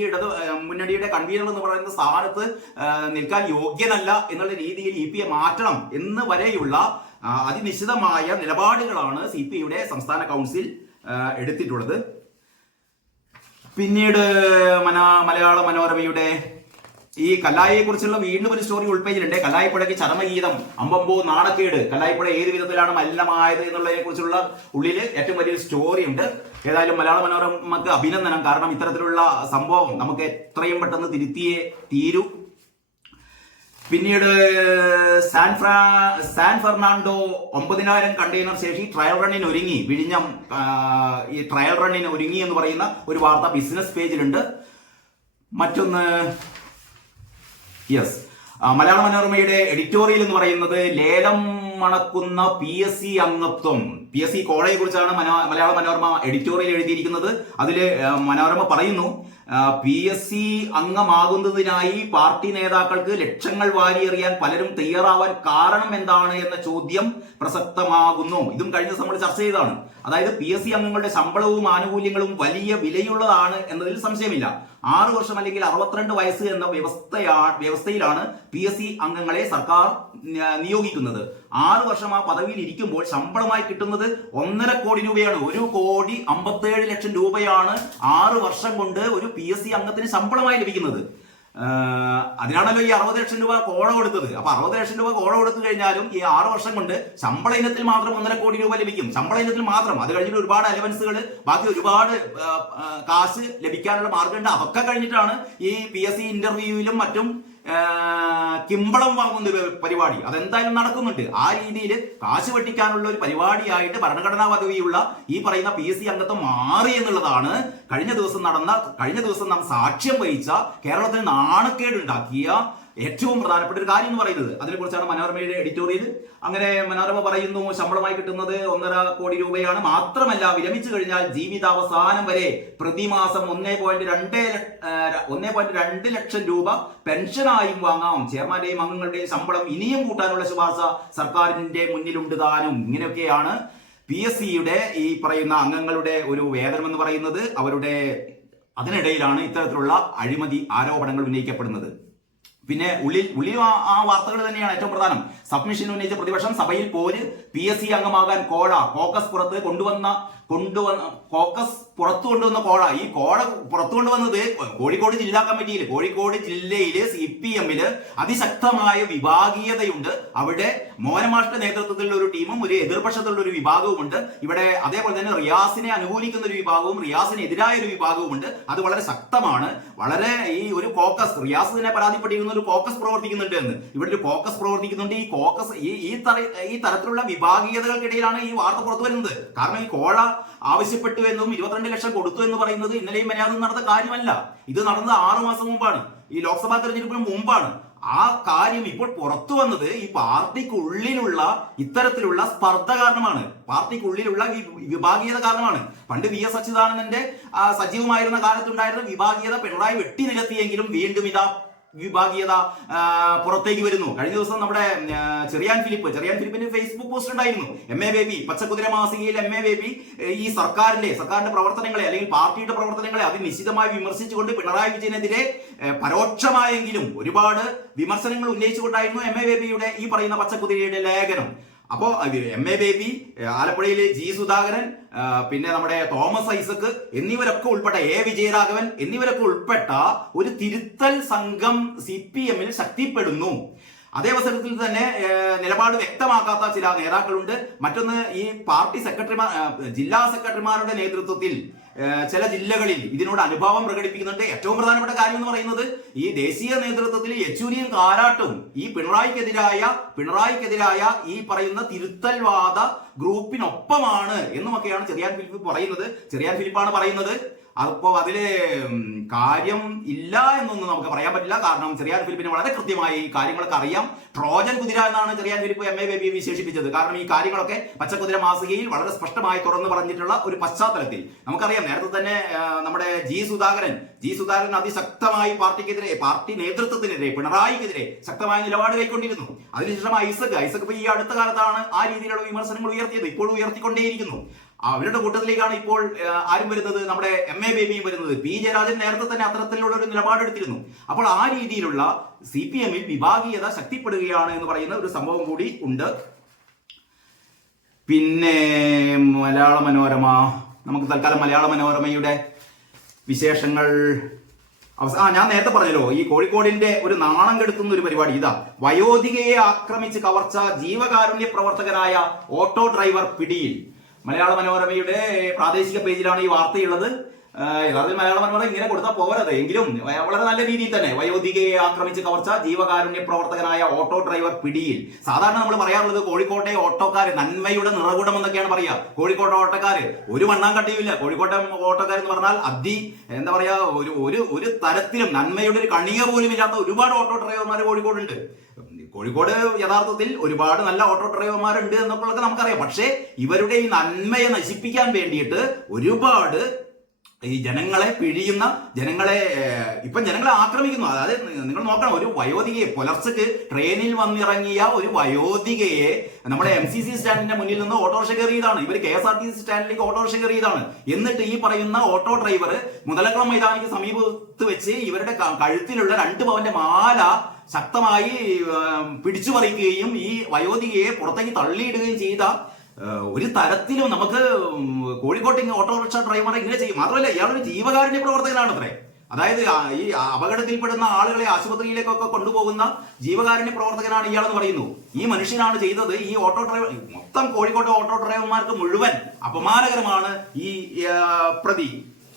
മുന്നണിയുടെ കൺവീനർ എന്ന് പറയുന്ന സ്ഥാനത്ത് നിൽക്കാൻ യോഗ്യനല്ല എന്നുള്ള രീതിയിൽ EPയെ മാറ്റണം എന്ന് വരെയുള്ള അതിനിശ്ചിതമായ നിലപാടുകളാണ് CPIയുടെ സംസ്ഥാന കൗൺസിൽ എടുത്തിട്ടുള്ളത്. പിന്നീട് മലയാള മനോരമയുടെ ഈ കല്ലായിയെ കുറിച്ചുള്ള വീണ്ടും ഒരു സ്റ്റോറി ഉൾപ്പേജിലുണ്ട്. കല്ലായിപ്പുഴയ്ക്ക് ചരമഗീതം, അമ്പമ്പോ നാണക്കേട്. കല്ലായിപ്പുഴ ഏത് വിധത്തിലാണ് മലിനമായത് എന്നുള്ളതിനെ കുറിച്ചുള്ള ഉള്ളിൽ ഏറ്റവും വലിയൊരു സ്റ്റോറി ഉണ്ട്. ഏതായാലും മലയാള മനോരമക്ക് അഭിനന്ദനം. കാരണം ഇത്തരത്തിലുള്ള സംഭവം നമുക്ക് എത്രയും പെട്ടെന്ന് തിരുത്തിയേ തീരൂ. പിന്നീട് സാൻ ഫെർണാണ്ടോ 9000 കണ്ടെയ്നർ ശേഷി ട്രയൽ റണ്ണിന് ഒരുങ്ങി. വിഴിഞ്ഞം ഈ ട്രയൽ റണ്ണിന് ഒരുങ്ങി എന്ന് പറയുന്ന ഒരു വാർത്ത ബിസിനസ് പേജിലുണ്ട്. മറ്റൊന്ന്, മലയാള മനോരമയുടെ എഡിറ്റോറിയൽ എന്ന് പറയുന്നത് ലേലം മണക്കുന്ന PSC അംഗത്വം. PSC കോളയെ കുറിച്ചാണ് മലയാള മനോരമ എഡിറ്റോറിയൽ എഴുതിയിരിക്കുന്നത്. അതിൽ മനോരമ പറയുന്നു, PSC അംഗമാകുന്നതിനായി പാർട്ടി നേതാക്കൾക്ക് ലക്ഷങ്ങൾ വാരിയെറിയാൻ പലരും തയ്യാറാവാൻ കാരണം എന്താണ് എന്ന ചോദ്യം പ്രസക്തമാകുന്നു. ഇതും കഴിഞ്ഞ ദിവസം നമ്മൾ ചർച്ച ചെയ്തതാണ്. അതായത് PSC അംഗങ്ങളുടെ ശമ്പളവും ആനുകൂല്യങ്ങളും വലിയ വിലയുള്ളതാണ് എന്നതിൽ സംശയമില്ല. 6 വർഷം അല്ലെങ്കിൽ 62 വയസ്സ് എന്ന വ്യവസ്ഥയിലാണ് PSC അംഗങ്ങളെ സർക്കാർ നിയോഗിക്കുന്നത്. 6 വർഷം ആ പദവിയിൽ ഇരിക്കുമ്പോൾ ശമ്പളമായി കിട്ടുന്നത് 1.5 കോടി രൂപയാണ്. 1,57,00,000 രൂപയാണ് 6 വർഷം കൊണ്ട് ഒരു PSC അംഗത്തിന് ശമ്പളമായി ലഭിക്കുന്നത്. അതിനാണല്ലോ ഈ 60 ലക്ഷം രൂപ കോഴ കൊടുത്തത്. അപ്പൊ 60 ലക്ഷം രൂപ കോഴ കൊടുത്തു കഴിഞ്ഞാലും ഈ 6 വർഷം കൊണ്ട് ശമ്പള ഇനത്തിൽ മാത്രം 1.5 കോടി രൂപ ലഭിക്കും. ശമ്പള ഇനത്തിൽ മാത്രം. അത് കഴിഞ്ഞിട്ട് ഒരുപാട് അലവൻസുകൾ, ബാക്കി ഒരുപാട് കാശ് ലഭിക്കാനുള്ള മാർഗമുണ്ട്. അതൊക്കെ കഴിഞ്ഞിട്ടാണ് ഈ PSC ഇന്റർവ്യൂവിലും മറ്റും കിമ്പളം വാങ്ങുന്ന ഒരു പരിപാടി. അതെന്തായാലും നടക്കുന്നുണ്ട്. ആ രീതിയിൽ കാശ് വെട്ടിക്കാനുള്ള ഒരു പരിപാടിയായിട്ട് ഭരണഘടനാ പദവിയുള്ള ഈ പറയുന്ന PSC അംഗത്വം മാറി എന്നുള്ളതാണ് കഴിഞ്ഞ ദിവസം നാം സാക്ഷ്യം വഹിച്ച, കേരളത്തിന് നാണക്കേടുണ്ടാക്കിയ ഏറ്റവും പ്രധാനപ്പെട്ട ഒരു കാര്യം എന്ന് പറയുന്നത്. അതിനെക്കുറിച്ചാണ് മനോരമയുടെ എഡിറ്റോറിയൽ. അങ്ങനെ മനോരമ പറയുന്നു, ശമ്പളമായി കിട്ടുന്നത് 1.5 കോടി രൂപയാണ്. മാത്രമല്ല, വിരമിച്ചു കഴിഞ്ഞാൽ ജീവിതാവസാനം വരെ പ്രതിമാസം 1.2 ലക്ഷം രൂപ പെൻഷനായും വാങ്ങാം. ചെയർമാന്റെയും അംഗങ്ങളുടെയും ശമ്പളം ഇനിയും കൂട്ടാനുള്ള ശുപാർശ സർക്കാരിന്റെ മുന്നിലുണ്ട് താനും. ഇങ്ങനെയൊക്കെയാണ് PSCയുടെ ഈ പറയുന്ന അംഗങ്ങളുടെ ഒരു വേതനം എന്ന് പറയുന്നത്. അതിനിടയിലാണ് ഇത്തരത്തിലുള്ള അഴിമതി ആരോപണങ്ങൾ ഉന്നയിക്കപ്പെടുന്നത്. പിന്നെ ഉള്ളിലും ആ വാർത്തകൾ തന്നെയാണ് ഏറ്റവും പ്രധാനം. സബ്മിഷൻ ഉന്നയിച്ച പ്രതിപക്ഷം സഭയിൽ പോര്, PSC അംഗമാകാൻ കോഴ, കോക്കസ് പുറത്ത് കൊണ്ടുവന്ന കോക്കസ് പുറത്തു കൊണ്ടുവന്ന കോഴ. ഈ കോഴ പുറത്തു കൊണ്ടുവന്നത് കോഴിക്കോട് ജില്ലാ കമ്മിറ്റിയിൽ, കോഴിക്കോട് ജില്ലയില് CPM-ല് അതിശക്തമായ വിഭാഗീയതയുണ്ട്. അവിടെ മോഹനമാഷിന്റെ നേതൃത്വത്തിലുള്ള ഒരു ടീമും ഒരു എതിർപക്ഷത്തുള്ള ഒരു വിഭാഗവും ഉണ്ട്. ഇവിടെ അതേപോലെ തന്നെ റിയാസിനെ അനുകൂലിക്കുന്ന ഒരു വിഭാഗവും റിയാസിനെതിരായ ഒരു വിഭാഗവും ഉണ്ട്. അത് വളരെ ശക്തമാണ്. വളരെ ഈ ഒരു കോക്കസ്, റിയാസ് തന്നെ പരാതിപ്പെട്ടിരുന്ന ഒരു കോക്കസ് പ്രവർത്തിക്കുന്നുണ്ട് എന്ന്. ഇവിടെ ഒരു കോക്കസ് പ്രവർത്തിക്കുന്നുണ്ട്. ഈ കോക്കസ് ഈ തരത്തിലുള്ള വിഭാഗീയതകൾക്കിടയിലാണ് ഈ വാർത്ത പുറത്തു വരുന്നത്. കാരണം ഈ കോഴ ആവശ്യപ്പെട്ടു എന്നും 22 ലക്ഷം കൊടുത്തു എന്ന് പറയുന്നത് ഇന്നലെയും മര്യാദ നടന്ന കാര്യമല്ല. ഇത് നടന്നത് 6 മാസം മുമ്പാണ്, ഈ ലോക്സഭാ തെരഞ്ഞെടുപ്പിന് മുമ്പാണ്. ആ കാര്യം ഇപ്പോൾ പുറത്തു വന്നത് ഈ പാർട്ടിക്കുള്ളിലുള്ള ഇത്തരത്തിലുള്ള സ്പർദ്ധ കാരണമാണ്, പാർട്ടിക്കുള്ളിലുള്ള വിഭാഗീയത കാരണമാണ്. പണ്ട് VS അച്യുതാനന്ദന്റെ സജീവമായിരുന്ന കാലത്തുണ്ടായിരുന്ന വിഭാഗീയത പിണറായി വെട്ടി നികത്തിയെങ്കിലും വീണ്ടും ഇതാ വിഭാഗീയത പുറത്തേക്ക് വരുന്നു. കഴിഞ്ഞ ദിവസം നമ്മുടെ ചെറിയാൻ ഫിലിപ്പിന്റെ ഫേസ്ബുക്ക് പോസ്റ്റ് ഉണ്ടായിരുന്നു. MA baby, Pachakuthira മാസികയിൽ MA baby ഈ സർക്കാരിന്റെ പ്രവർത്തനങ്ങളെ അല്ലെങ്കിൽ പാർട്ടിയുടെ പ്രവർത്തനങ്ങളെ അതിനിശ്ചിതമായി വിമർശിച്ചുകൊണ്ട് പിണറായി വിജയനെതിരെ പരോക്ഷമായെങ്കിലും ഒരുപാട് വിമർശനങ്ങൾ ഉന്നയിച്ചുകൊണ്ടായിരുന്നു MA ബേബിയുടെ ഈ പറയുന്ന പച്ചക്കുതിരയുടെ ലേഖനം. അപ്പോ MA ബേബി, ആലപ്പുഴയിലെ G സുധാകരൻ, പിന്നെ നമ്മുടെ തോമസ് ഐസക് എന്നിവരൊക്കെ ഉൾപ്പെട്ട A വിജയരാഘവൻ എന്നിവരൊക്കെ ഉൾപ്പെട്ട ഒരു തിരുത്തൽ സംഘം CPM-ൽ ശക്തിപ്പെടുന്നു. അതേ അവസരത്തിൽ തന്നെ നിലപാട് വ്യക്തമാക്കാത്ത ചില നേതാക്കളുണ്ട്. മറ്റൊന്ന്, ഈ പാർട്ടി ജില്ലാ സെക്രട്ടറിമാരുടെ നേതൃത്വത്തിൽ ചില ജില്ലകളിൽ ഇതിനോട് അനുഭാവം പ്രകടിപ്പിക്കുന്നുണ്ട്. ഏറ്റവും പ്രധാനപ്പെട്ട കാര്യം എന്ന് പറയുന്നത് ഈ ദേശീയ നേതൃത്വത്തിൽ യെച്ചൂരിയും കാരാട്ടും ഈ പിണറായിക്കെതിരായ ഈ പറയുന്ന തിരുത്തൽവാദ ഗ്രൂപ്പിനൊപ്പമാണ് എന്നുമൊക്കെയാണ് ചെറിയാൻ ഫിലിപ്പാണ് പറയുന്നത്. അപ്പോൾ അതില് കാര്യം ഇല്ല എന്നൊന്നും നമുക്ക് പറയാൻ പറ്റില്ല. കാരണം ചെറിയാൻ ഫിലിപ്പിന് വളരെ കൃത്യമായി കാര്യങ്ങളൊക്കെ അറിയാം. ട്രോജൻ കുതിര എന്നാണ് ചെറിയാൻ ഫിലിപ്പ് MA ബേബിയെ വിശേഷിപ്പിച്ചത്. കാരണം ഈ കാര്യങ്ങളൊക്കെ പച്ചക്കുതിര മാസികയിൽ വളരെ സ്പഷ്ടമായി തുറന്നു പറഞ്ഞിട്ടുള്ള ഒരു പശ്ചാത്തലത്തിൽ നമുക്കറിയാം. നേരത്തെ തന്നെ നമ്മുടെ G സുധാകരൻ അതിശക്തമായി പാർട്ടി നേതൃത്വത്തിനെതിരെ, പിണറായിക്കെതിരെ ശക്തമായ നിലപാട് കൈക്കൊണ്ടിരുന്നു. അതിനുശേഷം ഐസക് ഇപ്പൊ ഈ അടുത്ത കാലത്താണ് ആ രീതിയിലുള്ള വിമർശനങ്ങൾ ഉയർത്തിയത്, ഇപ്പോഴും ഉയർത്തിക്കൊണ്ടേയിരിക്കുന്നു. അവരുടെ കൂട്ടത്തിലേക്കാണ് ഇപ്പോൾ ആരും വരുന്നത്, നമ്മുടെ MA ബേബിയും വരുന്നത്. P ജയരാജൻ നേരത്തെ തന്നെ അത്തരത്തിലുള്ള ഒരു നിലപാടെടുത്തിരുന്നു. അപ്പോൾ ആ രീതിയിലുള്ള CPM-ൽ വിഭാഗീയത ശക്തിപ്പെടുകയാണ് എന്ന് പറയുന്ന ഒരു സംഭവം കൂടി ഉണ്ട്. പിന്നെ മലയാള മനോരമ, നമുക്ക് തൽക്കാലം മലയാള മനോരമയുടെ വിശേഷങ്ങൾ ഞാൻ നേരത്തെ പറഞ്ഞല്ലോ, ഈ കോഴിക്കോടിന്റെ ഒരു നാണം കെടുത്തുന്ന ഒരു പരിപാടി ഇതാ. വയോധികയെ ആക്രമിച്ച് കവർച്ച, ജീവകാരുണ്യ പ്രവർത്തകനായ ഓട്ടോ ഡ്രൈവർ പിടിയിൽ. മലയാള മനോരമയുടെ പ്രാദേശിക പേജിലാണ് ഈ വാർത്തയുള്ളത്. യഥാർത്ഥത്തിൽ മലയാള മനോരമ ഇങ്ങനെ കൊടുത്താൽ പോരത്, എങ്കിലും വളരെ നല്ല രീതിയിൽ തന്നെ വയോധികയെ ആക്രമിച്ച് കവർച്ച, ജീവകാരുണ്യ പ്രവർത്തകനായ ഓട്ടോ ഡ്രൈവർ പിടിയിൽ. സാധാരണ നമ്മൾ പറയാറുള്ളത് കോഴിക്കോട്ടെ ഓട്ടോക്കാര് നന്മയുടെ നിറകുടം എന്നൊക്കെയാണ് പറയുക. കോഴിക്കോട്ടെ ഓട്ടക്കാര് ഒരു മണ്ണാങ്കട്ടിയുമില്ല. കോഴിക്കോട്ടെ ഓട്ടോക്കാരെന്ന് പറഞ്ഞാൽ എന്താ പറയാ, ഒരു തരത്തിലും നന്മയുടെ ഒരു കണിക പോലും ഇല്ലാത്ത ഒരുപാട് ഓട്ടോ ഡ്രൈവർമാർ കോഴിക്കോടുണ്ട്. കോഴിക്കോട് യഥാർത്ഥത്തിൽ ഒരുപാട് നല്ല ഓട്ടോ ഡ്രൈവർമാരുണ്ട് എന്നൊക്കെ നമുക്കറിയാം. പക്ഷേ ഇവരുടെ ഈ നന്മയെ നശിപ്പിക്കാൻ വേണ്ടിയിട്ട് ഒരുപാട് ഈ ജനങ്ങളെ പിഴിയുന്ന, ജനങ്ങളെ ആക്രമിക്കുന്നു. അതായത് നിങ്ങൾ നോക്കണം, ഒരു വയോധികയെ പുലർച്ചയ്ക്ക് ട്രെയിനിൽ വന്നിറങ്ങിയ ഒരു വയോധികയെ നമ്മുടെ MCC സ്റ്റാൻഡിന്റെ മുന്നിൽ നിന്ന് ഓട്ടോറിക്ഷ കയറിയതാണ്. ഇവർ KSRTC സ്റ്റാൻഡിലേക്ക് ഓട്ടോറിക്ഷ കയറിയതാണ്. എന്നിട്ട് ഈ പറയുന്ന ഓട്ടോ ഡ്രൈവർ മുതലക്കുളം മൈതാനിക്ക് സമീപത്ത് വെച്ച് ഇവരുടെ കഴുത്തിലുള്ള 2 പവന്റെ മാല ശക്തമായി പിടിച്ചു പറിക്കുകയും ഈ വയോധികയെ പുറത്തേക്ക് തള്ളിയിടുകയും ചെയ്ത ഒരു തരത്തിലും നമുക്ക് കോഴിക്കോട്ടെ ഓട്ടോറിക്ഷ ഡ്രൈവറെ ഇങ്ങനെ ചെയ്യും. മാത്രമല്ല, ഇയാളൊരു ജീവകാരുണ്യ പ്രവർത്തകനാണ് അത്രേ. അതായത് ഈ അപകടത്തിൽപ്പെടുന്ന ആളുകളെ ആശുപത്രിയിലേക്കൊക്കെ കൊണ്ടുപോകുന്ന ജീവകാരുണ്യ പ്രവർത്തകനാണ് ഇയാളെന്ന് പറയുന്നു. ഈ മനുഷ്യനാണ് ചെയ്തത്. ഈ ഓട്ടോ ഡ്രൈവർ മൊത്തം കോഴിക്കോട്ടെ ഓട്ടോ ഡ്രൈവർമാർക്ക് മുഴുവൻ അപമാനകരമാണ് ഈ പ്രതി.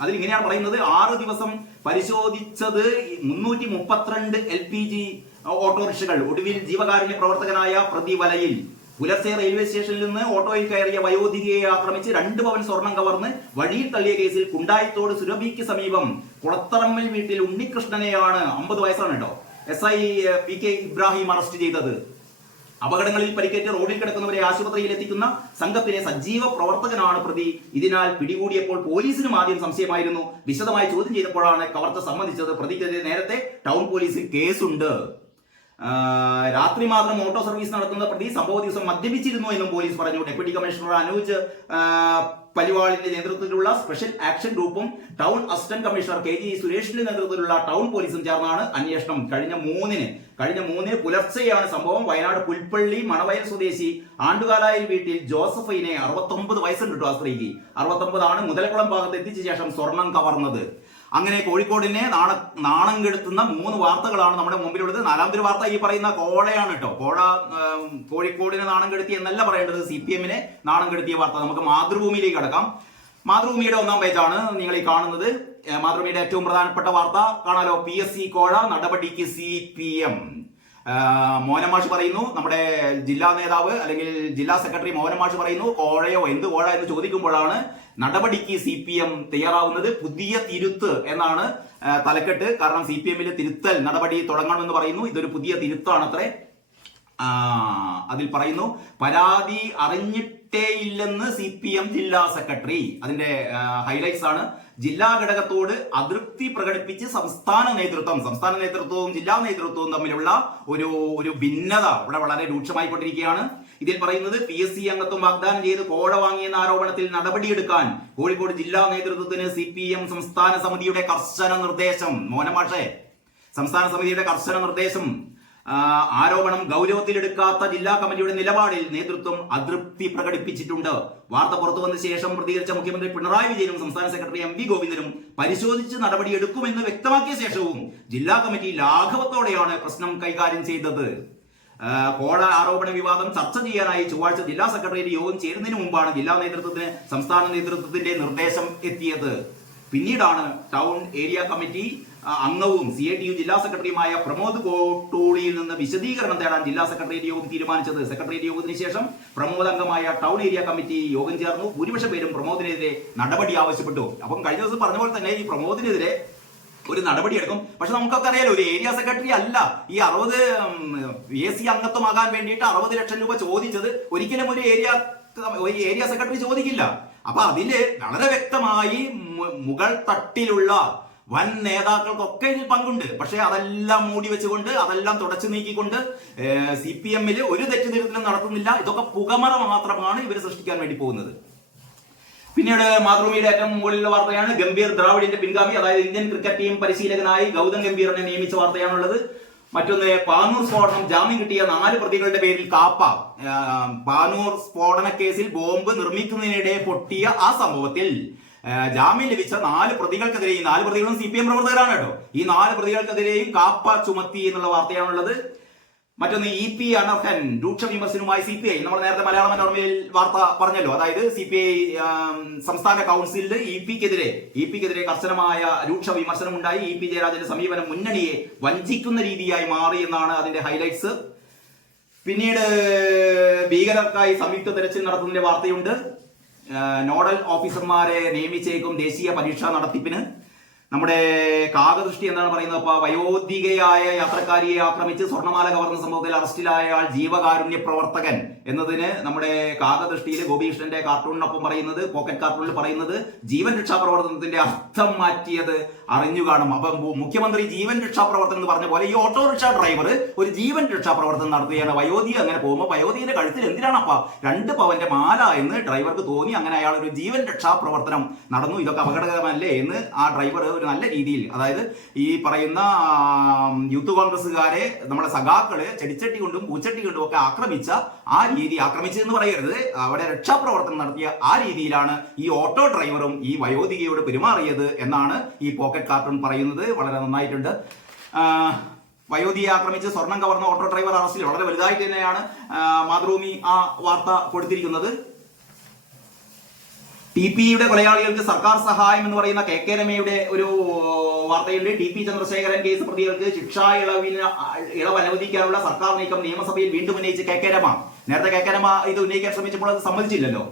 അതിലിങ്ങനെയാണ് പറയുന്നത്, 6 ദിവസം പരിശോധിച്ചത് 332 LPG ഓട്ടോറിക്ഷകൾ. ഒടുവിൽ ജീവകാരുണ്യ പ്രവർത്തകനായ പ്രതി വലയിൽ. പുലർച്ചെ റെയിൽവേ സ്റ്റേഷനിൽ നിന്ന് ഓട്ടോയിൽ കയറിയ വയോധികയെ ആക്രമിച്ച് 2 പവൻ സ്വർണം കവർന്ന് വഴിയിൽ തള്ളിയ കേസിൽ കുണ്ടായിത്തോട് സുരഭിക്ക് സമീപം കുളത്തറമ്മൽ വീട്ടിൽ ഉണ്ണികൃഷ്ണനെയാണ്, 50 വയസ്സാണ് കേട്ടോ, SI PK ഇബ്രാഹിം അറസ്റ്റ് ചെയ്തത്. അപകടങ്ങളിൽ പരിക്കേറ്റ് റോഡിൽ കിടക്കുന്നവരെ ആശുപത്രിയിൽ എത്തിക്കുന്ന സംഘത്തിലെ സജീവ പ്രവർത്തകനാണ് പ്രതി. ഇതിനാൽ പിടികൂടിയപ്പോൾ പോലീസിനും ആദ്യം സംശയമായിരുന്നു. വിശദമായി ചോദ്യം ചെയ്തപ്പോഴാണ് കവർച്ച സമ്മതിച്ചത്. പ്രതിക്കെതിരെ നേരത്തെ ടൗൺ പോലീസിൽ കേസുണ്ട്. രാത്രി മാത്രം ഓട്ടോ സർവീസ് നടത്തുന്ന പ്രതി സംഭവ ദിവസം മദ്യപിച്ചിരുന്നു എന്നും പോലീസ് പറഞ്ഞു. ഡെപ്യൂട്ടി കമ്മീഷണർ അനൂജ് പലിവാളിന്റെ നേതൃത്വത്തിലുള്ള സ്പെഷ്യൽ ആക്ഷൻ ഗ്രൂപ്പും ടൗൺ അസിസ്റ്റന്റ് കമ്മീഷണർ KG സുരേഷിന്റെ നേതൃത്വത്തിലുള്ള ടൗൺ പോലീസും ചേർന്നാണ് അന്വേഷണം. കഴിഞ്ഞ മൂന്നിന് പുലർച്ചെയാണ് സംഭവം. വയനാട് പുൽപ്പള്ളി മണവയൽ സ്വദേശി ആണ്ടുകാലായിൽ വീട്ടിൽ ജോസഫൈനെ 69 വയസ്സുണ്ട് കേട്ടോ. ആ സ്ത്രീക്ക് 69 ആണ്. മുതലക്കുളം ഭാഗത്ത് എത്തിച്ച ശേഷം സ്വർണം കവർന്നത്. അങ്ങനെ കോഴിക്കോടിനെ നാണം കെടുത്തുന്ന 3 വാർത്തകളാണ് നമ്മുടെ മുമ്പിലുള്ളത്. 4ാമത്തെ വാർത്ത ഈ പറയുന്ന കോഴയാണ് കേട്ടോ. കോഴിക്കോടിനെ നാണം കെടുത്തി എന്നല്ല പറയേണ്ടത്, CPM-നെ നാണം കെടുത്തിയ വാർത്ത. നമുക്ക് മാതൃഭൂമിയിലേക്ക് കടക്കാം. മാതൃഭൂമിയുടെ 1-ാം പേജാണ് നിങ്ങൾ ഈ കാണുന്നത്. മാതൃഭൂമിയുടെ ഏറ്റവും പ്രധാനപ്പെട്ട വാർത്ത കാണാലോ. PSC കോഴ നടപടിക്ക് CPM. മോഹനമാഷ് പറയുന്നു, നമ്മുടെ ജില്ലാ നേതാവ് അല്ലെങ്കിൽ ജില്ലാ സെക്രട്ടറി മോഹനമാഷ് പറയുന്നു, കോഴയോ എന്ത് കോഴ എന്ന് ചോദിക്കുമ്പോഴാണ് നടപടിക്ക് CPM തയ്യാറാവുന്നത്. പുതിയ തിരുത്ത് എന്നാണ് തലക്കെട്ട്. കാരണം CPM-ൽ തിരുത്തൽ നടപടി തുടങ്ങണമെന്ന് പറയുന്നു. ഇതൊരു പുതിയ തിരുത്താണത്രേ. അതിൽ പറയുന്നു, പരാതി അറിഞ്ഞിട്ടേയില്ലെന്ന് CPM ജില്ലാ സെക്രട്ടറി. അതിന്റെ ഹൈലൈറ്റ്സ് ആണ്. ജില്ലാ ഘടകത്തോട് അതൃപ്തി പ്രകടിപ്പിച്ച് സംസ്ഥാന നേതൃത്വവും ജില്ലാ നേതൃത്വവും തമ്മിലുള്ള ഒരു ഭിന്നത ഇവിടെ വളരെ രൂക്ഷമായിക്കൊണ്ടിരിക്കുകയാണ്. ഇതിൽ പറയുന്നത്, PSC അംഗത്വം വാഗ്ദാനം ചെയ്ത് കോഴ വാങ്ങിയെന്ന ആരോപണത്തിൽ നടപടിയെടുക്കാൻ കോഴിക്കോട് ജില്ലാ നേതൃത്വത്തിന് CPM സംസ്ഥാന സമിതിയുടെ കർശന നിർദ്ദേശം. മോഹനമാഷേ, സംസ്ഥാന സമിതിയുടെ കർശന നിർദ്ദേശം. ആരോപണം ഗൗരവത്തിലെടുക്കാത്ത ജില്ലാ കമ്മിറ്റിയുടെ നിലപാടിൽ നേതൃത്വം അതൃപ്തി പ്രകടിപ്പിച്ചിട്ടുണ്ട്. വാർത്ത പുറത്തു വന്ന ശേഷം പ്രതികരിച്ച മുഖ്യമന്ത്രി പിണറായി വിജയനും സംസ്ഥാന സെക്രട്ടറി MV ഗോവിന്ദനും പരിശോധിച്ച് നടപടിയെടുക്കുമെന്ന് വ്യക്തമാക്കിയ ശേഷവും ജില്ലാ കമ്മിറ്റി ലാഘവത്തോടെയാണ് പ്രശ്നം കൈകാര്യം ചെയ്തത്. കോഴ ആരോപണ വിവാദം ചർച്ച ചെയ്യാനായി ചൊവ്വാഴ്ച ജില്ലാ സെക്രട്ടേറിയറ്റ് യോഗം ചേരുന്നതിന് മുമ്പാണ് ജില്ലാ നേതൃത്വത്തിന് സംസ്ഥാന നേതൃത്വത്തിന്റെ നിർദ്ദേശം എത്തിയത്. പിന്നീടാണ് ടൗൺ ഏരിയ കമ്മിറ്റി അംഗവും CITU ജില്ലാ സെക്രട്ടറിയുമായ പ്രമോദ് കോട്ടൂളിയിൽ നിന്ന് വിശദീകരണം തേടാൻ ജില്ലാ സെക്രട്ടേറിയറ്റ് യോഗം തീരുമാനിച്ചത്. സെക്രട്ടേറിയറ്റ് യോഗത്തിന് ശേഷം പ്രമോദ് അംഗമായ ടൗൺ ഏരിയ കമ്മിറ്റി യോഗം ചേർന്നു. ഭൂരിപക്ഷം പേരും പ്രമോദിനെതിരെ നടപടി ആവശ്യപ്പെട്ടു. അപ്പം കഴിഞ്ഞ ദിവസം പറഞ്ഞ പോലെ തന്നെ ഈ പ്രമോദിനെതിരെ ഒരു നടപടി എടുക്കും. പക്ഷെ നമുക്കൊക്കെ അറിയാലോ, ഒരു ഏരിയ സെക്രട്ടറി അല്ല ഈ 60 PSC അംഗത്വമാകാൻ വേണ്ടിയിട്ട് 60 ലക്ഷം രൂപ ചോദിച്ചത്. ഒരിക്കലും ഒരു ഏരിയ സെക്രട്ടറി ചോദിക്കില്ല. അപ്പൊ അതില് വളരെ വ്യക്തമായി മുകൾ തട്ടിലുള്ള വൻ നേതാക്കൾക്കൊക്കെ ഇതിൽ പങ്കുണ്ട്. പക്ഷെ അതെല്ലാം മൂടി വെച്ചുകൊണ്ട്, അതെല്ലാം തുടച്ചു നീക്കിക്കൊണ്ട് CPM-ൽ ഒരു തെറ്റുതിരുത്തലും നടത്തുന്നില്ല. ഇതൊക്കെ പുകമറ മാത്രമാണ് ഇവർ സൃഷ്ടിക്കാൻ വേണ്ടി പോകുന്നത്. പിന്നീട് മാതൃഭൂമിയുടെ ഏറ്റവും മുകളിലുള്ള വാർത്തയാണ് ഗംഭീർ ദ്രാവിഡിന്റെ പിൻഗാമി, അതായത് ഇന്ത്യൻ ക്രിക്കറ്റ് ടീം പരിശീലകനായി ഗൗതം ഗംഭീറിനെ നിയമിച്ച വാർത്തയാണുള്ളത്. മറ്റൊന്ന്, പാനൂർ സ്ഫോടനം ജാമ്യം കിട്ടിയ 4 പ്രതികളുടെ പേരിൽ കാപ്പ. പാനൂർ സ്ഫോടന കേസിൽ ബോംബ് നിർമ്മിക്കുന്നതിനിടെ പൊട്ടിയ ആ സംഭവത്തിൽ ജാമ്യം ലഭിച്ച 4 പ്രതികൾക്കെതിരെ, ഈ 4 പ്രതികളും CPM പ്രവർത്തകരാണ് കേട്ടോ, ഈ 4 പ്രതികൾക്കെതിരെയും കാപ്പ ചുമത്തി എന്നുള്ള വാർത്തയാണുള്ളത്. മറ്റൊന്ന്, EP അനർഹൻ രൂക്ഷ വിമർശനവുമായി CPI. നമ്മൾ നേരത്തെ മലയാള മനോരമയിൽ വാർത്ത പറഞ്ഞല്ലോ. അതായത് CPI സംസ്ഥാന കൗൺസിലിൽ EP-ക്കെതിരെ കർശനമായ രൂക്ഷ വിമർശനം ഉണ്ടായി. EP ജയരാജന്റെ സമീപനം മുന്നണിയെ വഞ്ചിക്കുന്ന രീതിയായി മാറി എന്നാണ് അതിന്റെ ഹൈലൈറ്റ്സ്. പിന്നീട് ഭീകരർക്കായി സംയുക്ത തെരച്ചിൽ നടത്തുന്നതിന്റെ വാർത്തയുണ്ട്. നോഡൽ ഓഫീസർമാരെ നിയമിച്ചേക്കും ദേശീയ പരീക്ഷാ നടത്തിപ്പിന്. നമ്മുടെ കാകദൃഷ്ടി എന്താണ് പറയുന്നത്? അപ്പൊ വയോധികയായ യാത്രക്കാരിയെ ആക്രമിച്ച് സ്വർണ്ണമാല കവർന്ന സംഭവത്തിൽ അറസ്റ്റിലായ ആൾ ജീവകാരുണ്യ പ്രവർത്തകൻ എന്നതിന് നമ്മുടെ കാകദൃഷ്ടിയിൽ ഗോപികൃഷ്ണന്റെ കാർട്ടൂണിനൊപ്പം പറയുന്നത്, പോക്കറ്റ് കാർട്ടൂണിൽ പറയുന്നത്, ജീവൻ രക്ഷാ പ്രവർത്തനത്തിന്റെ അർത്ഥം മാറ്റിയത് അറിഞ്ഞു കാണും. അപ്പൊ മുഖ്യമന്ത്രി ജീവൻ രക്ഷാ പ്രവർത്തനം എന്ന് പറഞ്ഞ പോലെ ഈ ഓട്ടോറിക്ഷ ഡ്രൈവർ ഒരു ജീവൻ രക്ഷാ പ്രവർത്തനം നടത്തുകയാണ്. വയോധിക അങ്ങനെ പോകുമ്പോൾ വയോധികന്റെ കഴുത്തിൽ എന്തിനാണപ്പ 2 പവന്റെ മാല എന്ന് ഡ്രൈവർക്ക് തോന്നി. അങ്ങനെ അയാൾ ഒരു ജീവൻ രക്ഷാ പ്രവർത്തനം നടന്നു. ഇതൊക്കെ അപകടകരമല്ലേ എന്ന് ആ ഡ്രൈവർ ഒരു നല്ല രീതിയിൽ, അതായത് ഈ പറയുന്ന യൂത്ത് കോൺഗ്രസ്സുകാരെ നമ്മുടെ സഖാക്കള് ചെടിച്ചട്ടി കൊണ്ടും പൂച്ചട്ടി കൊണ്ടും ഒക്കെ ആക്രമിച്ച ആ രീതി, ആക്രമിച്ചെന്ന് പറയരുത്, അവിടെ രക്ഷാപ്രവർത്തനം നടത്തിയ ആ രീതിയിലാണ് ഈ ഓട്ടോ ഡ്രൈവറും ഈ വയോധികയോട് പെരുമാറിയത് എന്നാണ് ഈ പോക്കറ്റ് കാർട്ടൂൺ പറയുന്നത്. വളരെ നന്നായിട്ടുണ്ട്. വയോധികയെ ആക്രമിച്ച് സ്വർണം കവർന്ന ഓട്ടോ ഡ്രൈവർ അറസ്റ്റിൽ. വളരെ വലുതായിട്ട് തന്നെയാണ് മാതൃഭൂമി ആ വാർത്ത കൊടുത്തിരിക്കുന്നത്. TP-യുടെ കൊലയാളികൾക്ക് സർക്കാർ സഹായം എന്ന് പറയുന്ന KK രമയുടെ ഒരു വാർത്തയുണ്ട്. TP ചന്ദ്രശേഖരൻ കേസ് പ്രതികൾക്ക് ശിക്ഷാ ഇളവ് അനുവദിക്കാനുള്ള സർക്കാർ നീക്കം നിയമസഭയിൽ വീണ്ടും ഉന്നയിച്ച് KK രമ. നേരത്തെ KK രമ ഇത് ഉന്നയിക്കാൻ ശ്രമിച്ചപ്പോൾ അത് സമ്മതിച്ചില്ലല്ലോ.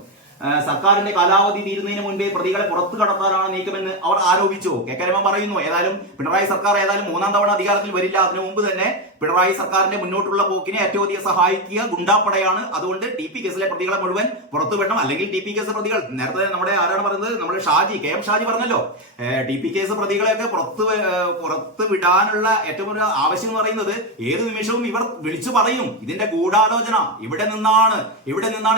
സർക്കാരിന്റെ കാലാവധി തീരുന്നതിന് മുൻപേ പ്രതികളെ പുറത്തു കടത്താനാണ് നീക്കമെന്ന് അവർ ആരോപിച്ചു. KK രമ പറയുന്നു, ഏതായാലും പിണറായി സർക്കാർ 3-ാം തവണ അധികാരത്തിൽ വരില്ല. അതിനു മുമ്പ് തന്നെ പിണറായി സർക്കാരിന്റെ മുന്നോട്ടുള്ള പോക്കിനെ ഏറ്റവും അധികം സഹായിക്കുക ഗുണ്ടാപ്പടയാണ്. അതുകൊണ്ട് TP കേസിലെ പ്രതികളെ മുഴുവൻ പുറത്തുവിടണം. അല്ലെങ്കിൽ TP കേസ് പ്രതികൾ, നേരത്തെ നമ്മുടെ ആരാണ് പറയുന്നത്, നമ്മുടെ KM ഷാജി പറഞ്ഞല്ലോ, TP കേസ് പ്രതികളെയൊക്കെ പുറത്ത് വിടാനുള്ള ഏറ്റവും ഒരു ആവശ്യം എന്ന് പറയുന്നത് ഏത് നിമിഷവും ഇവർ വിളിച്ചു പറയും ഇതിന്റെ ഗൂഢാലോചന ഇവിടെ നിന്നാണ്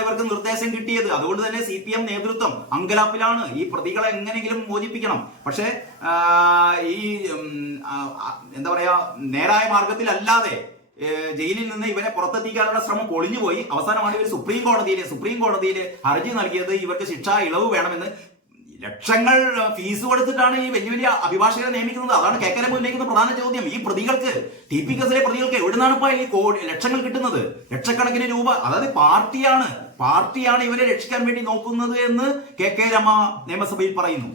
ഇവർക്ക് നിർദ്ദേശം കിട്ടിയത്. അതുകൊണ്ട് തന്നെ CPM നേതൃത്വം അങ്കലാപ്പിലാണ്. ഈ പ്രതികളെ എങ്ങനെയെങ്കിലും മോചിപ്പിക്കണം. പക്ഷേ ഈ എന്താ പറയാ, നേരായ മാർഗത്തിലല്ലാതെ ജയിലിൽ നിന്ന് ഇവരെ പുറത്തെത്തിക്കാനുള്ള ശ്രമം പൊളിഞ്ഞുപോയി. അവസാനമാണ് ഇവർ സുപ്രീം കോടതിയിൽ ഹർജി നൽകിയത്. ഇവർക്ക് ശിക്ഷാ ഇളവ് വേണമെന്ന്. ലക്ഷങ്ങൾ ഫീസ് കൊടുത്തിട്ടാണ് ഈ വലിയ വലിയ അഭിഭാഷകരെ നിയമിക്കുന്നത്. അതാണ് KK രമ ഉന്നയിക്കുന്ന പ്രധാന ചോദ്യം. ഈ പ്രതികൾക്ക്, TP കേസിലെ പ്രതികൾക്ക് എവിടുന്നാണ് ഈ ലക്ഷങ്ങൾ കിട്ടുന്നത്? ലക്ഷക്കണക്കിന് രൂപ. അതായത് പാർട്ടിയാണ് ഇവരെ രക്ഷിക്കാൻ വേണ്ടി നോക്കുന്നത് എന്ന് KK രമ നിയമസഭയിൽ പറയുന്നു.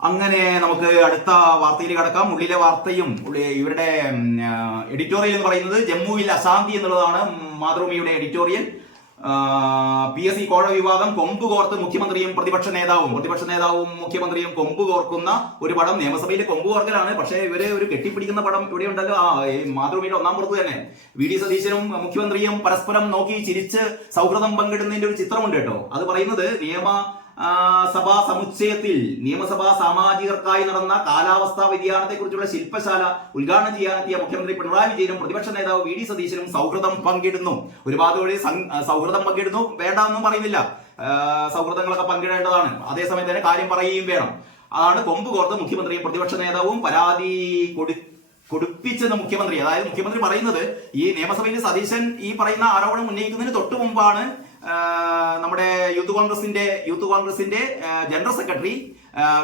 അങ്ങനെ നമുക്ക് അടുത്ത വാർത്തയിൽ കടക്കാം. ഉള്ളിലെ വാർത്തയും ഇവരുടെ എഡിറ്റോറിയൽ എന്ന് പറയുന്നത് ജമ്മുവിൽ അശാന്തി എന്നുള്ളതാണ്. മാതൃഭൂമിയുടെ എഡിറ്റോറിയൽ. PSC കോഴ വിവാദം കൊമ്പ് കോർത്ത് മുഖ്യമന്ത്രിയും പ്രതിപക്ഷ നേതാവും മുഖ്യമന്ത്രിയും കൊമ്പ് കോർക്കുന്ന ഒരു പടം. നിയമസഭയിലെ കൊമ്പ് കോർക്കലാണ്. പക്ഷേ ഇവര് ഒരു കെട്ടിപ്പിടിക്കുന്ന പടം ഇവിടെ ഉണ്ടല്ലോ. മാതൃഭൂമിയുടെ ഒന്നാം പുറത്ത് തന്നെ VD സതീശനും മുഖ്യമന്ത്രിയും പരസ്പരം നോക്കി ചിരിച്ച് സൗഹൃദം പങ്കിടുന്നതിന്റെ ഒരു ചിത്രമുണ്ട് കേട്ടോ. അത് പറയുന്നത് നിയമസഭാ സമുച്ചയത്തിൽ നിയമസഭാ സാമാജികർക്കായി നടന്ന കാലാവസ്ഥാ വ്യതിയാനത്തെ കുറിച്ചുള്ള ശില്പശാല ഉദ്ഘാടനം ചെയ്യാനെത്തിയ മുഖ്യമന്ത്രി പിണറായി വിജയനും പ്രതിപക്ഷ നേതാവ് VD സതീശനും സൗഹൃദം പങ്കിടുന്നു. ഒരുപാട് വഴി സൗഹൃദം പങ്കിടുന്നു, വേണ്ടെന്നും പറയുന്നില്ല. സൗഹൃദങ്ങളൊക്കെ പങ്കിടേണ്ടതാണ്. അതേസമയം തന്നെ കാര്യം പറയുകയും വേണം. അതാണ് കൊമ്പ് കോർത്ത് മുഖ്യമന്ത്രിയും പ്രതിപക്ഷ നേതാവും പരാതി കൊടുപ്പിച്ചെന്ന് മുഖ്യമന്ത്രി. അതായത് മുഖ്യമന്ത്രി പറയുന്നത് ഈ നിയമസഭയിൽ സതീശൻ ഈ പറയുന്ന ആരോപണം ഉന്നയിക്കുന്നതിന് തൊട്ടു മുമ്പാണ് നമ്മുടെ യൂത്ത് കോൺഗ്രസിന്റെ ജനറൽ സെക്രട്ടറി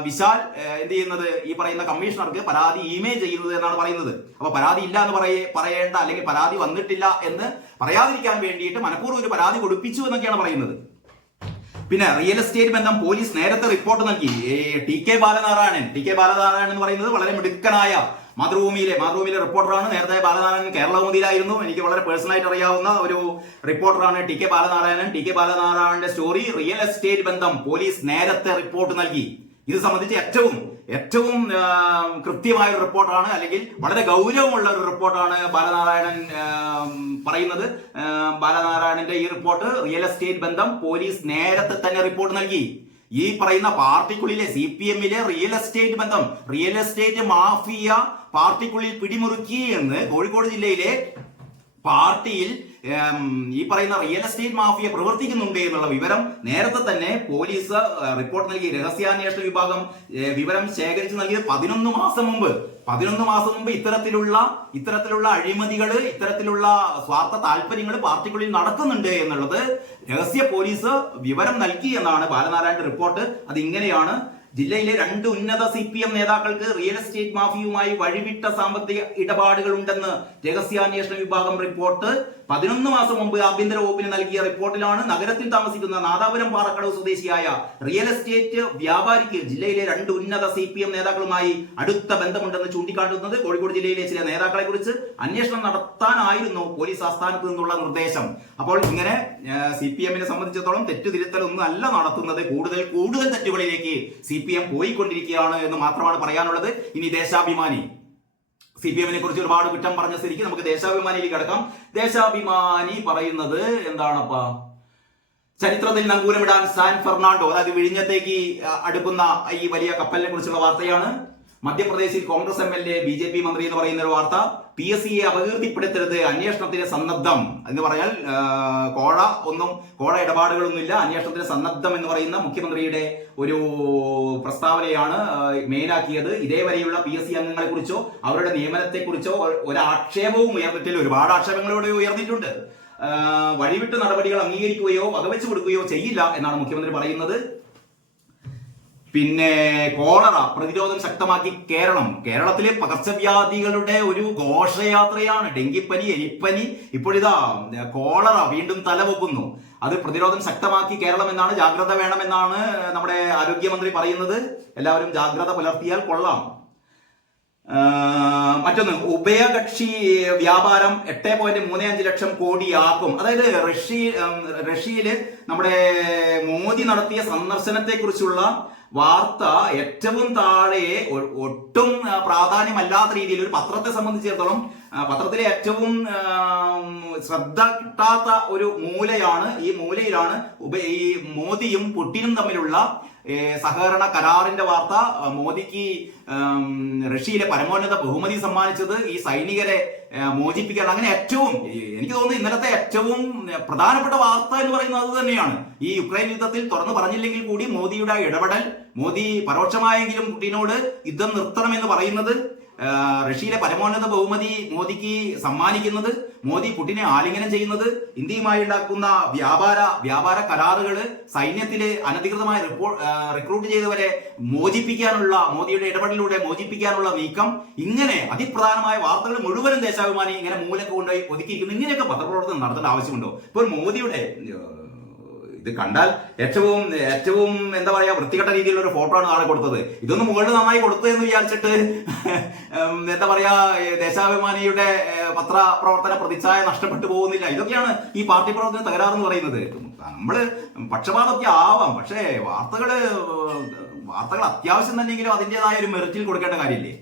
വിശാൽ എന്ത് ചെയ്യുന്നത്, ഈ പറയുന്ന കമ്മീഷണർക്ക് പരാതി ഇമെയിൽ ചെയ്യുന്നത് എന്നാണ് പറയുന്നത്. അപ്പൊ പരാതി ഇല്ല എന്ന് പറയേണ്ട, അല്ലെങ്കിൽ പരാതി വന്നിട്ടില്ല എന്ന് പറയാതിരിക്കാൻ വേണ്ടിയിട്ട് മനഃപൂർവ്വം ഒരു പരാതി കൊടുപ്പിച്ചു എന്നൊക്കെയാണ് പറയുന്നത്. പിന്നെ റിയൽ എസ്റ്റേറ്റ് ബന്ധം പോലീസ് നേരത്തെ റിപ്പോർട്ട് നൽകി. TK ബാലനാരായണൻ എന്ന് പറയുന്നത് വളരെ മിടുക്കനായ മാതൃഭൂമിയിലെ റിപ്പോർട്ടറാണ്. നേരത്തെ ബാലനാരായണൻ കേരളമോദിയിലായിരുന്നു. എനിക്ക് വളരെ പേഴ്സണലായിട്ട് അറിയാവുന്ന ഒരു റിപ്പോർട്ടറാണ് TK ബാലനാരായണന്റെ സ്റ്റോറി റിയൽ എസ്റ്റേറ്റ് ബന്ധം പോലീസ് നേരത്തെ റിപ്പോർട്ട് നൽകി. ഇത് സംബന്ധിച്ച് ഏറ്റവും കൃത്യമായ ഒരു റിപ്പോർട്ടാണ്, അല്ലെങ്കിൽ വളരെ ഗൗരവമുള്ള ഒരു റിപ്പോർട്ടാണ് ബാലനാരായണൻ പറയുന്നത്. ബാലനാരായണന്റെ ഈ റിപ്പോർട്ട് റിയൽ എസ്റ്റേറ്റ് ബന്ധം പോലീസ് നേരത്തെ തന്നെ റിപ്പോർട്ട് നൽകി. ഈ പറയുന്ന പാർട്ടിക്കുള്ളിലെ CPM-ലെ റിയൽ എസ്റ്റേറ്റ് മാഫിയ പാർട്ടിക്കുള്ളിൽ പിടിമുറുക്കി എന്ന് കോഴിക്കോട് ജില്ലയിലെ പാർട്ടിയിൽ ഈ പറയുന്ന റിയൽ എസ്റ്റേറ്റ് മാഫിയ പ്രവർത്തിക്കുന്നുണ്ട് എന്നുള്ള വിവരം നേരത്തെ തന്നെ പോലീസ് റിപ്പോർട്ട് നൽകി. രഹസ്യാന്വേഷണ വിഭാഗം വിവരം ശേഖരിച്ചു നൽകിയത് 11 മാസം മുമ്പ് ഇത്തരത്തിലുള്ള അഴിമതികൾ, ഇത്തരത്തിലുള്ള സ്വാർത്ഥ താല്പര്യങ്ങൾ പാർട്ടിക്കുള്ളിൽ നടക്കുന്നുണ്ട് എന്നുള്ളത് രഹസ്യ പോലീസ് വിവരം നൽകി എന്നാണ് ബാലനാരായണന്റെ റിപ്പോർട്ട്. അതിങ്ങനെയാണ്: ജില്ലയിലെ 2 ഉന്നത CPM നേതാക്കൾക്ക് റിയൽ എസ്റ്റേറ്റ് മാഫിയുമായി വഴിവിട്ട സാമ്പത്തിക ഇടപാടുകൾ ഉണ്ടെന്ന് രഹസ്യാന്വേഷണ വിഭാഗം റിപ്പോർട്ട്. 11 മാസം മുമ്പ് ആഭ്യന്തര വകുപ്പിന് നൽകിയ റിപ്പോർട്ടിലാണ് നഗരത്തിൽ താമസിക്കുന്ന നാദാപുരം പാറക്കടവ് സ്വദേശിയായ റിയൽ എസ്റ്റേറ്റ് വ്യാപാരിക്ക് ജില്ലയിലെ 2 ഉന്നത CPM നേതാക്കളുമായി അടുത്ത ബന്ധമുണ്ടെന്ന് ചൂണ്ടിക്കാട്ടുന്നത്. കോഴിക്കോട് ജില്ലയിലെ ചില നേതാക്കളെ കുറിച്ച് അന്വേഷണം നടത്താനായിരുന്നു പോലീസ് ആസ്ഥാനത്ത് നിന്നുള്ള നിർദ്ദേശം. അപ്പോൾ ഇങ്ങനെ CPM-നെ സംബന്ധിച്ചിടത്തോളം തെറ്റുതിരുത്തലൊന്നും അല്ല നടത്തുന്നത്. കൂടുതൽ തെറ്റുകളിലേക്ക് CPM പോയിക്കൊണ്ടിരിക്കുകയാണ് എന്ന് മാത്രമാണ് പറയാനുള്ളത്. ഇനി ദേശാഭിമാനി. CPM-നെ കുറിച്ച് ഒരുപാട് കുറ്റം പറഞ്ഞ സ്ഥിതിക്ക് നമുക്ക് ദേശാഭിമാനിയിലേക്ക് കടക്കാം. ദേശാഭിമാനി പറയുന്നത് എന്താണപ്പാ? ചരിത്രത്തിൽ നങ്കൂരമിടാൻ സാൻ ഫെർണാണ്ടോ, അതായത് വിഴിഞ്ഞത്തേക്ക് അടുക്കുന്ന ഈ വലിയ കപ്പലിനെ കുറിച്ചുള്ള വാർത്തയാണ്. മധ്യപ്രദേശിൽ കോൺഗ്രസ് MLA BJP മന്ത്രി എന്ന് പറയുന്ന ഒരു വാർത്ത. PSCയെ അപകീർത്തിപ്പെടുത്തരുത്, അന്വേഷണത്തിന് സന്നദ്ധം എന്ന് പറഞ്ഞാൽ കോഴ ഇടപാടുകളൊന്നുമില്ല, അന്വേഷണത്തിന് സന്നദ്ധം എന്ന് പറയുന്ന മുഖ്യമന്ത്രിയുടെ ഒരു പ്രസ്താവനയാണ് മെയിനാക്കിയത്. ഇതേവരെയുള്ള PSC അംഗങ്ങളെ കുറിച്ചോ അവരുടെ നിയമനത്തെ കുറിച്ചോ ഒരാക്ഷേപവും ഉയർന്നിട്ടില്ല. ഒരുപാട് ആക്ഷേപങ്ങളോടെ ഉയർന്നിട്ടുണ്ട്. വഴിവിട്ട് നടപടികൾ അംഗീകരിക്കുകയോ വകവെച്ചു കൊടുക്കുകയോ ചെയ്യില്ല എന്നാണ് മുഖ്യമന്ത്രി പറയുന്നത്. പിന്നെ കോളറ പ്രതിരോധം ശക്തമാക്കി കേരളത്തിലെ പകർച്ചവ്യാധികളുടെ ഒരു ഘോഷയാത്രയാണ്. ഡെങ്കിപ്പനി, എലിപ്പനി, ഇപ്പോഴിതാ കോളറ വീണ്ടും തലപൊക്കുന്നു. അത് പ്രതിരോധം ശക്തമാക്കി കേരളം എന്നാണ്, ജാഗ്രത വേണമെന്നാണ് നമ്മുടെ ആരോഗ്യമന്ത്രി പറയുന്നത്. എല്ലാവരും ജാഗ്രത പുലർത്തിയാൽ കൊള്ളാം. മറ്റൊന്ന്, ഉഭയകക്ഷി വ്യാപാരം 8.35 ലക്ഷം കോടിയാക്കും. അതായത് റഷ്യയില് നമ്മുടെ മോദി നടത്തിയ സന്ദർശനത്തെ കുറിച്ചുള്ള വാർത്ത ഏറ്റവും താഴെ ഒട്ടും പ്രാധാന്യമല്ലാത്ത രീതിയിൽ ഒരു പത്രത്തെ സംബന്ധിച്ചിടത്തോളം പത്രത്തിലെ ഏറ്റവും ശ്രദ്ധ കിട്ടാത്ത ഒരു മൂലയാണ്. ഈ മൂലയിലാണ് ഈ മോദിയും പുടിനും തമ്മിലുള്ള സഹകരണ കരാറിന്റെ വാർത്ത. മോദിക്ക് റഷ്യയിലെ പരമോന്നത ബഹുമതി സമ്മാനിച്ചത് ഈ സൈനികരെ മോചിപ്പിക്കാൻ, അങ്ങനെ ഏറ്റവും എനിക്ക് തോന്നുന്നു ഇന്നലത്തെ ഏറ്റവും പ്രധാനപ്പെട്ട വാർത്ത എന്ന് പറയുന്നത് അത് തന്നെയാണ്. ഈ യുക്രൈൻ യുദ്ധത്തിൽ തുറന്നു പറഞ്ഞില്ലെങ്കിൽ കൂടി മോദിയുടെ ഇടപെടൽ, മോദി പരോക്ഷമായെങ്കിലും പുടിനോട് യുദ്ധം നിർത്തണമെന്ന് പറയുന്നത്, റഷ്യയിലെ പരമോന്നത ബഹുമതി മോദിക്ക് സമ്മാനിക്കുന്നത്, മോദി പുടിനെ ആലിംഗനം ചെയ്യുന്നത്, ഇന്ത്യയുമായി ഉണ്ടാക്കുന്ന വ്യാപാര കരാറുകൾ, സൈന്യത്തില് അനധികൃതമായി റിക്രൂട്ട് ചെയ്തവരെ മോചിപ്പിക്കാനുള്ള, മോദിയുടെ ഇടപെടലിലൂടെ മോചിപ്പിക്കാനുള്ള നീക്കം, ഇങ്ങനെ അതിപ്രധാനമായ വാർത്തകൾ മുഴുവനും ദേശാഭിമാനി ഇങ്ങനെ മൂലക്ക് കൊണ്ടുപോയി ഒതുക്കിയിരിക്കുന്നു. ഇങ്ങനെയൊക്കെ പത്രപ്രവർത്തനം നടത്തേണ്ട ആവശ്യമുണ്ടോ? ഇപ്പോൾ മോദിയുടെ ഇത് കണ്ടാൽ ഏറ്റവും എന്താ പറയാ വൃത്തികെട്ട രീതിയിലുള്ള ഒരു ഫോട്ടോ ആണ് നാളെ കൊടുത്തത്. ഇതൊന്നും മുകളിൽ നന്നായി കൊടുത്തു എന്ന് വിചാരിച്ചിട്ട് എന്താ പറയാ ദേശാഭിമാനിയുടെ പത്രപ്രവർത്തന പ്രതിച്ഛായ നഷ്ടപ്പെട്ടു പോകുന്നില്ല. ഇതൊക്കെയാണ് ഈ പാർട്ടി പ്രവർത്തന തകരാറെന്ന് പറയുന്നത്. നമ്മള് പക്ഷപാതമൊക്കെ ആവാം, പക്ഷേ വാർത്തകൾ അത്യാവശ്യം തന്നെയെങ്കിലും അതിൻ്റെതായ ഒരു മെറിറ്റിൽ കൊടുക്കേണ്ട കാര്യമില്ലേ?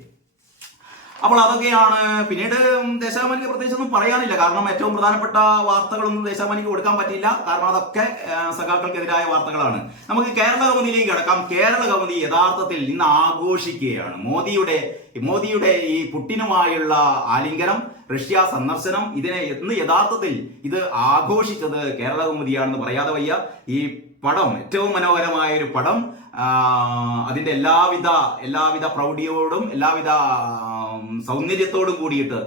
അപ്പോൾ അതൊക്കെയാണ്. പിന്നീട് ദേശാഭിമാനിക്ക് പ്രത്യേകിച്ചൊന്നും പറയാനില്ല, കാരണം ഏറ്റവും പ്രധാനപ്പെട്ട വാർത്തകളൊന്നും ദേശാഭിമാനിക്ക് കൊടുക്കാൻ പറ്റില്ല, കാരണം അതൊക്കെ സഖാക്കൾക്കെതിരായ വാർത്തകളാണ്. നമുക്ക് കേരള കൗമുദിയിലേക്ക് കിടക്കാം. കേരള കൗമുദി യഥാർത്ഥത്തിൽ ഇന്ന് ആഘോഷിക്കുകയാണ് മോദിയുടെ ഈ പുടിനുമായുള്ള ആലിംഗനം, റഷ്യ സന്ദർശനം. ഇന്ന് യഥാർത്ഥത്തിൽ ഇത് ആഘോഷിച്ചത് കേരള കൗമുദിയാണെന്ന് പറയാതെ വയ്യ. ഈ പടം, ഏറ്റവും മനോഹരമായ ഒരു പടം, അതിന്റെ എല്ലാവിധ പ്രൗഢിയോടും എല്ലാവിധ സൗന്ദര്യത്തോടും കൂടിയിട്ട്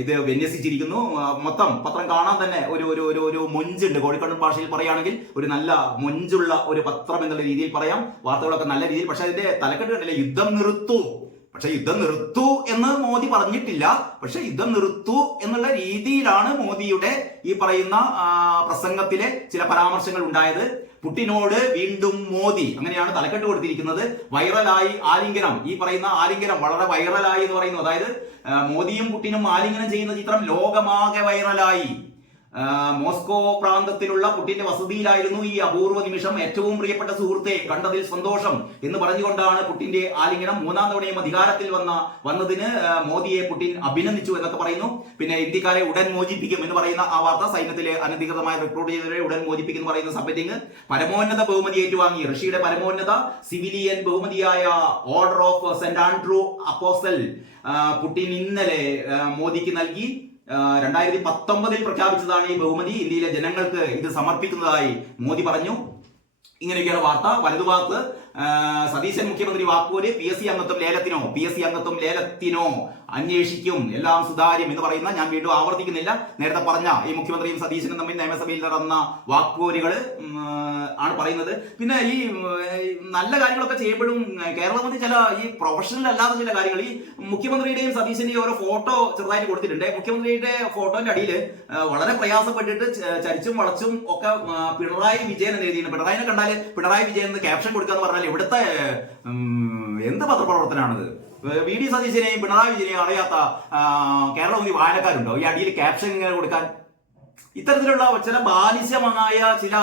ഇത് വിന്യസിച്ചിരിക്കുന്നു. മൊത്തം പത്രം കാണാൻ തന്നെ ഒരു മൊഞ്ചുണ്ട്. കോഴിക്കോട് ഭാഷയിൽ പറയുകയാണെങ്കിൽ ഒരു നല്ല മൊഞ്ചുള്ള ഒരു പത്രം എന്നുള്ള രീതിയിൽ പറയാം. വാർത്തകളൊക്കെ നല്ല രീതിയിൽ. പക്ഷെ അതിന്റെ തലക്കെട്ട് കണ്ടില്ലേ, യുദ്ധം നിറുത്തൂ. പക്ഷെ യുദ്ധം നിറുത്തൂ എന്ന് മോദി പറഞ്ഞിട്ടില്ല. പക്ഷെ യുദ്ധം നിറുത്തൂ എന്നുള്ള രീതിയിലാണ് മോദിയുടെ ഈ പറയുന്ന പ്രസംഗത്തിലെ ചില പരാമർശങ്ങൾ ഉണ്ടായത്. പുടിനോട് വീണ്ടും മോദി, അങ്ങനെയാണ് തലക്കെട്ട് കൊടുത്തിരിക്കുന്നത്. വൈറലായി ആലിംഗനം, ഈ പറയുന്ന ആലിംഗനം വളരെ വൈറലായി എന്ന് പറയുന്നു. അതായത് മോദിയും പുടിനും ആലിംഗനം ചെയ്യുന്ന ചിത്രം ലോകമാകെ വൈറലായി. മോസ്കോ പ്രാന്തത്തിലുള്ള പുടിന്റെ വസതിയിലായിരുന്നു ഈ അപൂർവ നിമിഷം. ഏറ്റവും പ്രിയപ്പെട്ട സുഹൃത്തെ കണ്ടതിൽ സന്തോഷം എന്ന് പറഞ്ഞുകൊണ്ടാണ് പുടിന്റെ ആലിംഗനം. 3ാം തവണയും അധികാരത്തിൽ വന്നതിന് മോദിയെ പുടിൻ അഭിനന്ദിച്ചു എന്നൊക്കെ പറയുന്നു. പിന്നെ ഇന്ത്യക്കാരെ ഉടൻ മോചിപ്പിക്കും എന്ന് പറയുന്ന ആ വാർത്ത, സൈന്യത്തിലെ അനധികൃതമായി റിക്രൂട്ട് ചെയ്തവരെ ഉടൻ മോചിപ്പിക്കും എന്ന് പറയുന്ന സബ്ഹെഡിങ്. പരമോന്നത ബഹുമതി ഏറ്റുവാങ്ങി റഷ്യയുടെ പരമോന്നത സിവിലിയൻ ബഹുമതിയായ Order of Saint Andrew Apostle Putin ഇന്നലെ മോദിക്ക് നൽകി. 2019 പ്രഖ്യാപിച്ചതാണ് ഈ ബഹുമതി. ഇന്ത്യയിലെ ജനങ്ങൾക്ക് ഇത് സമർപ്പിക്കുന്നതായി മോദി പറഞ്ഞു. ഇങ്ങനെയൊക്കെയാണ് വാർത്ത. വലതുഭാഗത്ത് സതീശൻ മുഖ്യമന്ത്രി വാക്കൂര്, PSC അംഗത്വം ലേലത്തിനോ അന്വേഷിക്കും, എല്ലാം സുതാര്യം എന്ന് പറയുന്ന, ഞാൻ വീണ്ടും ആവർത്തിക്കുന്നില്ല, നേരത്തെ പറഞ്ഞ ഈ മുഖ്യമന്ത്രിയും സതീശനും തമ്മിൽ നിയമസഭയിൽ നടന്ന വാക്പോരുകൾ ആണ് പറയുന്നത്. പിന്നെ ഈ നല്ല കാര്യങ്ങളൊക്കെ ചെയ്യുമ്പോഴും കേരളത്തിൽ ചില ഈ പ്രൊഫഷണൽ അല്ലാത്ത ചില കാര്യങ്ങൾ, ഈ മുഖ്യമന്ത്രിയുടെയും സതീശന്റെയും ഓരോ ഫോട്ടോ ചെറുതായിട്ട് കൊടുത്തിട്ടുണ്ട്. മുഖ്യമന്ത്രിയുടെ ഫോട്ടോന്റെ അടിയിൽ വളരെ പ്രയാസപ്പെട്ടിട്ട് ചരിച്ചും വളച്ചും ഒക്കെ പിണറായി വിജയൻ എന്ന് എഴുതിയിട്ടുണ്ട്. പിണറായിനെ കണ്ടാൽ പിണറായി വിജയൻ എന്ന് ക്യാപ്ഷൻ കൊടുക്കുക എന്ന് പറഞ്ഞാൽ ഇവിടുത്തെ എന്ത് പത്രപ്രവർത്തനാണിത്? VD സതീശനെയും പിണറായി വിജയനെയും അറിയാത്ത കേരളത്തിൽ വായനക്കാരുണ്ടോ ഈ അടിയിൽ ക്യാപ്ഷൻ ഇങ്ങനെ കൊടുക്കാൻ? ഇത്തരത്തിലുള്ള ചില ബാലിശമായ ചില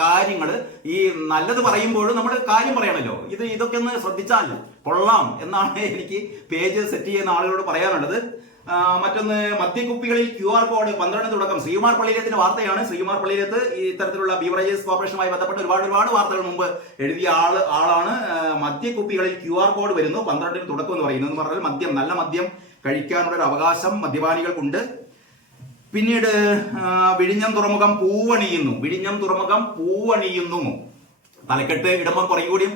കാര്യങ്ങൾ, ഈ നല്ലത് പറയുമ്പോഴും നമ്മൾ കാര്യം പറയണല്ലോ. ഇതൊക്കെ ഒന്ന് ശ്രദ്ധിച്ചാൽ കൊള്ളാം എന്നാണ് എനിക്ക് പേജ് സെറ്റ് ചെയ്യുന്ന ആളുകളോട് പറയാനുള്ളത്. മറ്റൊന്ന്, മദ്യക്കുപ്പികളിൽ QR കോഡ് 12 തുടക്കം. ശ്രീകുമാർ പള്ളിയിലത്തിന്റെ വാർത്തയാണ്. ശ്രീകുമാർ പള്ളിയിലത്ത് ഇത്തരത്തിലുള്ള ബീവറേജസ് കോർപ്പറേഷനുമായി ബന്ധപ്പെട്ട് ഒരുപാട് വാർത്തകൾ മുമ്പ് എഴുതിയ ആളാണ്. മദ്യക്കുപ്പികളിൽ QR കോഡ് വരുന്നു, 12 തുടക്കം എന്ന് പറയുന്നത്. എന്ന് പറഞ്ഞാൽ നല്ല മദ്യം കഴിക്കാനുള്ള ഒരു അവകാശം മദ്യപാനികൾക്കുണ്ട്. പിന്നീട് വിഴിഞ്ഞം തുറമുഖം പൂവണിയുന്നു. തലക്കെട്ട് ഇടുമ്പോൾ കുറേ കൂടിയും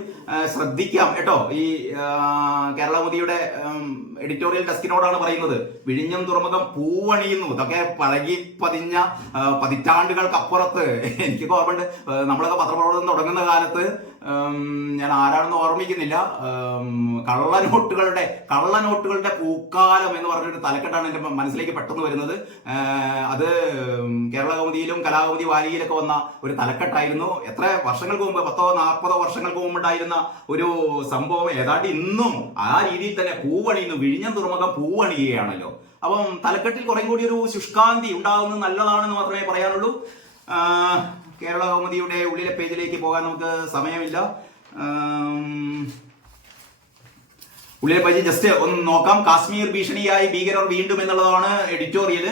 ശ്രദ്ധിക്കാം കേട്ടോ. ഈ കേരള കൗമുദിയുടെ എഡിറ്റോറിയൽ ഡെസ്കിനോടാണ് പറയുന്നത്. വിഴിഞ്ഞം തുറമുഖം പൂവണിയുന്നു. ഇതൊക്കെ പഴകി പതിഞ്ഞ പതിറ്റാണ്ടുകൾക്കപ്പുറത്ത് എനിക്കൊക്കെ ഓർമ്മയുണ്ട്. നമ്മളൊക്കെ പത്രപ്രവർത്തനം തുടങ്ങുന്ന കാലത്ത്, ഞാൻ ആരാണെന്ന് ഓർമ്മിക്കുന്നില്ല, കള്ളനോട്ടുകളുടെ പൂക്കാലം എന്ന് പറഞ്ഞൊരു തലക്കെട്ടാണ് എൻ്റെ മനസ്സിലേക്ക് പെട്ടെന്ന് വരുന്നത്. അത് കേരള കൗമുദിയിലും കലാകൗമുദി വാരികയിലൊക്കെ വന്ന ഒരു തലക്കെട്ടായിരുന്നു. എത്ര വർഷങ്ങൾക്ക് മുമ്പ്, 30-40 വർഷങ്ങൾക്ക് മുമ്പുണ്ടായിരുന്ന ഒരു സംഭവം ഏതാണ്ട് ഇന്നും ആ രീതിയിൽ തന്നെ പൂവണിയുന്നു. വിഴിഞ്ഞം തുറമുഖം പൂവണിയുകയാണല്ലോ. അപ്പം തലക്കെട്ടിൽ കുറേ കൂടി ഒരു ശുഷ്കാന്തി ഉണ്ടാകുന്നത് നല്ലതാണെന്ന് മാത്രമേ പറയാനുള്ളൂ. കേരള കൗമുദിയുടെ ഉള്ളിലെ പേജിലേക്ക് പോകാൻ നമുക്ക് സമയമില്ല. ഉള്ളിലെ പേജ് ജസ്റ്റ് ഒന്ന് നോക്കാം. കാശ്മീർ ഭീഷണിയായി ഭീകരർ വീണ്ടും എന്നുള്ളതാണ് എഡിറ്റോറിയൽ.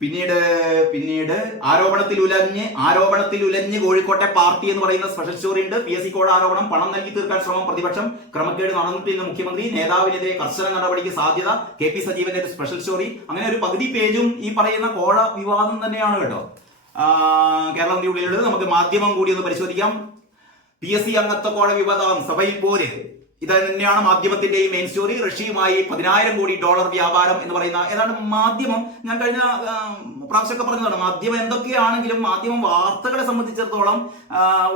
പിന്നീട് ആരോപണത്തിൽ ഉലഞ്ഞ് കോഴിക്കോട്ടെ പാർട്ടി എന്ന് പറയുന്ന സ്പെഷ്യൽ സ്റ്റോറി ഉണ്ട്. PSC കോഴ ആരോപണം, പണം നൽകി തീർക്കാൻ ശ്രമം പ്രതിപക്ഷം, ക്രമക്കേട് നടന്നിട്ടില്ല മുഖ്യമന്ത്രി, നേതാവിനെതിരെ കർശന നടപടിക്ക് സാധ്യത, KP സജീവന്റെ ഒരു സ്പെഷ്യൽ സ്റ്റോറി. അങ്ങനെ ഒരു പകുതി പേജും ഈ പറയുന്ന കോഴ വിവാദം തന്നെയാണ് കേട്ടോ. കേരളത്തിന്റെ ഉള്ളിലുള്ളത്. നമുക്ക് മാധ്യമം കൂടി ഒന്ന് പരിശോധിക്കാം. PSC അംഗത്വ കോഴ വിവാദം, സഭയിൽ പോര്. ഇത് തന്നെയാണ് മാധ്യമത്തിന്റെ ഈ മെയിൻ സ്റ്റോറി. റഷ്യയുമായി $10,000 കോടി വ്യാപാരം എന്ന് പറയുന്ന ഏതാണ്ട് മാധ്യമം, ഞാൻ കഴിഞ്ഞ പ്രാവശ്യമൊക്കെ പറഞ്ഞതാണ്, മാധ്യമം എന്തൊക്കെയാണെങ്കിലും മാധ്യമം വാർത്തകളെ സംബന്ധിച്ചിടത്തോളം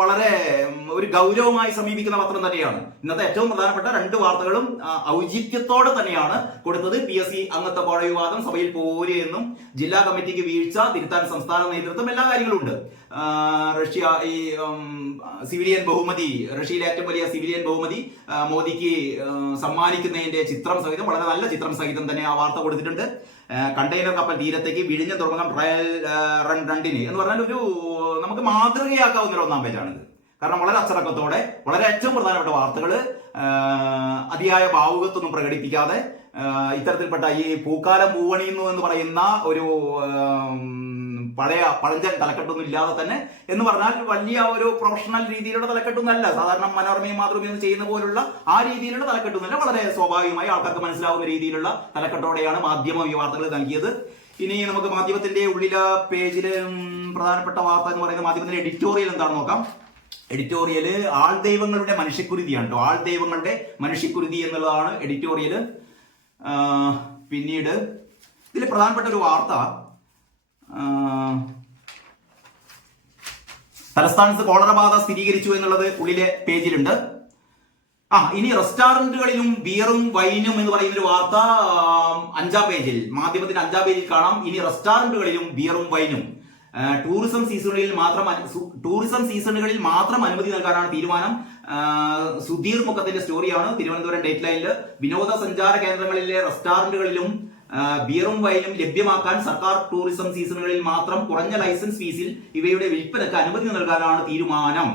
വളരെ ഒരു ഗൗരവമായി സമീപിക്കുന്ന പത്രം തന്നെയാണ്. ഇന്നത്തെ ഏറ്റവും പ്രധാനപ്പെട്ട 2 വാർത്തകളും ഔചിത്യത്തോടെ തന്നെയാണ് കൊടുത്തത്. PSC അംഗത്വ കോഴ വിവാദം, സഭയിൽ പോര് എന്നും, ജില്ലാ കമ്മിറ്റിക്ക് വീഴ്ച, തിരുത്താൻ സംസ്ഥാന നേതൃത്വം, എല്ലാ കാര്യങ്ങളും ഉണ്ട്. റഷ്യ ഈ സിവിലിയൻ ബഹുമതി, റഷ്യയിലെ ഏറ്റവും വലിയ സിവിലിയൻ ബഹുമതി മോദിക്ക് സമ്മാനിക്കുന്നതിന്റെ ചിത്രം സഹിതം, വളരെ നല്ല ചിത്രം സഹിതം തന്നെ ആ വാർത്ത കൊടുത്തിട്ടുണ്ട്. കണ്ടെയ്നർ കപ്പൽ തീരത്തേക്ക്, വിഴിഞ്ഞ തുറമുഖം ട്രയൽ റൺ 2 എന്ന് പറഞ്ഞാൽ ഒരു നമുക്ക് മാതൃകയാക്കാവുന്ന ഒരു 1-ാം പേജാണിത്. കാരണം വളരെ അച്ചടക്കത്തോടെ, വളരെ ഏറ്റവും പ്രധാനപ്പെട്ട വാർത്തകൾ അതിയായ ഭാവുകത്വമൊന്നും പ്രകടിപ്പിക്കാതെ, ഇത്തരത്തിൽപ്പെട്ട ഈ പൂക്കാലം പൂവണിയുന്നു എന്ന് പറയുന്ന ഒരു പഴഞ്ചൻ തലക്കെട്ടൊന്നും ഇല്ലാതെ തന്നെ, എന്ന് പറഞ്ഞാൽ വലിയ ഒരു പ്രൊഫഷണൽ രീതിയിലുള്ള തലക്കെട്ടൊന്നല്ല, സാധാരണ മനോരമയും മാതൃഭൂമിയും ചെയ്യുന്ന പോലുള്ള ആ രീതിയിലുള്ള തലക്കെട്ടൊന്നുമല്ല. വളരെ സ്വാഭാവികമായി ആൾക്കാർക്ക് മനസ്സിലാവുന്ന രീതിയിലുള്ള തലക്കെട്ടോടെയാണ് മാധ്യമം ഈ വാർത്തകൾ നൽകിയത്. ഇനി നമുക്ക് മാധ്യമത്തിന്റെ ഉള്ളിലെ പേജില് പ്രധാനപ്പെട്ട വാർത്ത എന്ന് പറയുന്നത് മാധ്യമത്തിന്റെ എഡിറ്റോറിയൽ എന്താണെന്ന് നോക്കാം. എഡിറ്റോറിയല് ആൾദൈവങ്ങളുടെ മനുഷ്യക്കുരുതിയാണ് കേട്ടോ. ആൾദൈവങ്ങളുടെ മനുഷ്യക്കുരുതി എന്നുള്ളതാണ് എഡിറ്റോറിയല്. പിന്നീട് ഇതിൽ പ്രധാനപ്പെട്ട ഒരു വാർത്ത, തലസ്ഥാനത്ത് കോളറ ബാധ സ്ഥിരീകരിച്ചു എന്നുള്ളത് ഉള്ളിലെ പേജിലുണ്ട്. ഇനി റെസ്റ്റോറന്റുകളിലും ബിയറും വൈനും എന്ന് പറയുന്ന ഒരു വാർത്ത 5-ാം പേജിൽ, മാധ്യമത്തിന്റെ 5-ാം പേജിൽ കാണാം. ഇനി റെസ്റ്റോറന്റുകളിലും ബിയറും വൈനും, ടൂറിസം സീസണുകളിൽ മാത്രം അനുമതി നൽകാനാണ് തീരുമാനം. സുധീർ മുഖത്തിന്റെ സ്റ്റോറിയാണ്. തിരുവനന്തപുരം ഡേറ്റ് ലൈനിൽ, വിനോദസഞ്ചാര കേന്ദ്രങ്ങളിലെ റെസ്റ്റോറന്റുകളിലും ബിയറും വൈനും ലഭ്യമാക്കാൻ സർക്കാർ ടൂറിസം സീസണുകളിൽ മാത്രം കുറഞ്ഞ ലൈസൻസ് ഫീസിൽ ഇവയുടെ വിൽപ്പനക്ക് അനുമതി നൽകാനാണ് തീരുമാനം.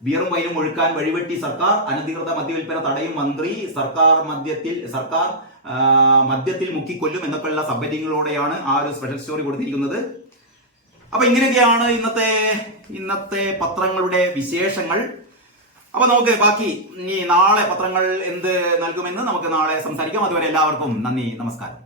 ബിയറും വൈനും ഒഴുക്കാൻ വഴിവെട്ടി സർക്കാർ, അനധികൃത മദ്യവിൽപ്പന തടയും മന്ത്രി, സർക്കാർ മദ്യത്തിൽ മുക്കിക്കൊല്ലും എന്നൊക്കെയുള്ള സബ്ഹെഡിങ്ങുകളോടെയാണ് ആ ഒരു സ്പെഷ്യൽ സ്റ്റോറി കൊടുത്തിരിക്കുന്നത്. അപ്പൊ ഇങ്ങനെയൊക്കെയാണ് ഇന്നത്തെ പത്രങ്ങളുടെ വിശേഷങ്ങൾ. അപ്പൊ നമുക്ക് ബാക്കി ഇനി നാളെ പത്രങ്ങൾ എന്ത് നൽകുമെന്ന് നമുക്ക് നാളെ സംസാരിക്കാം. അതുവരെ എല്ലാവർക്കും നന്ദി, നമസ്കാരം.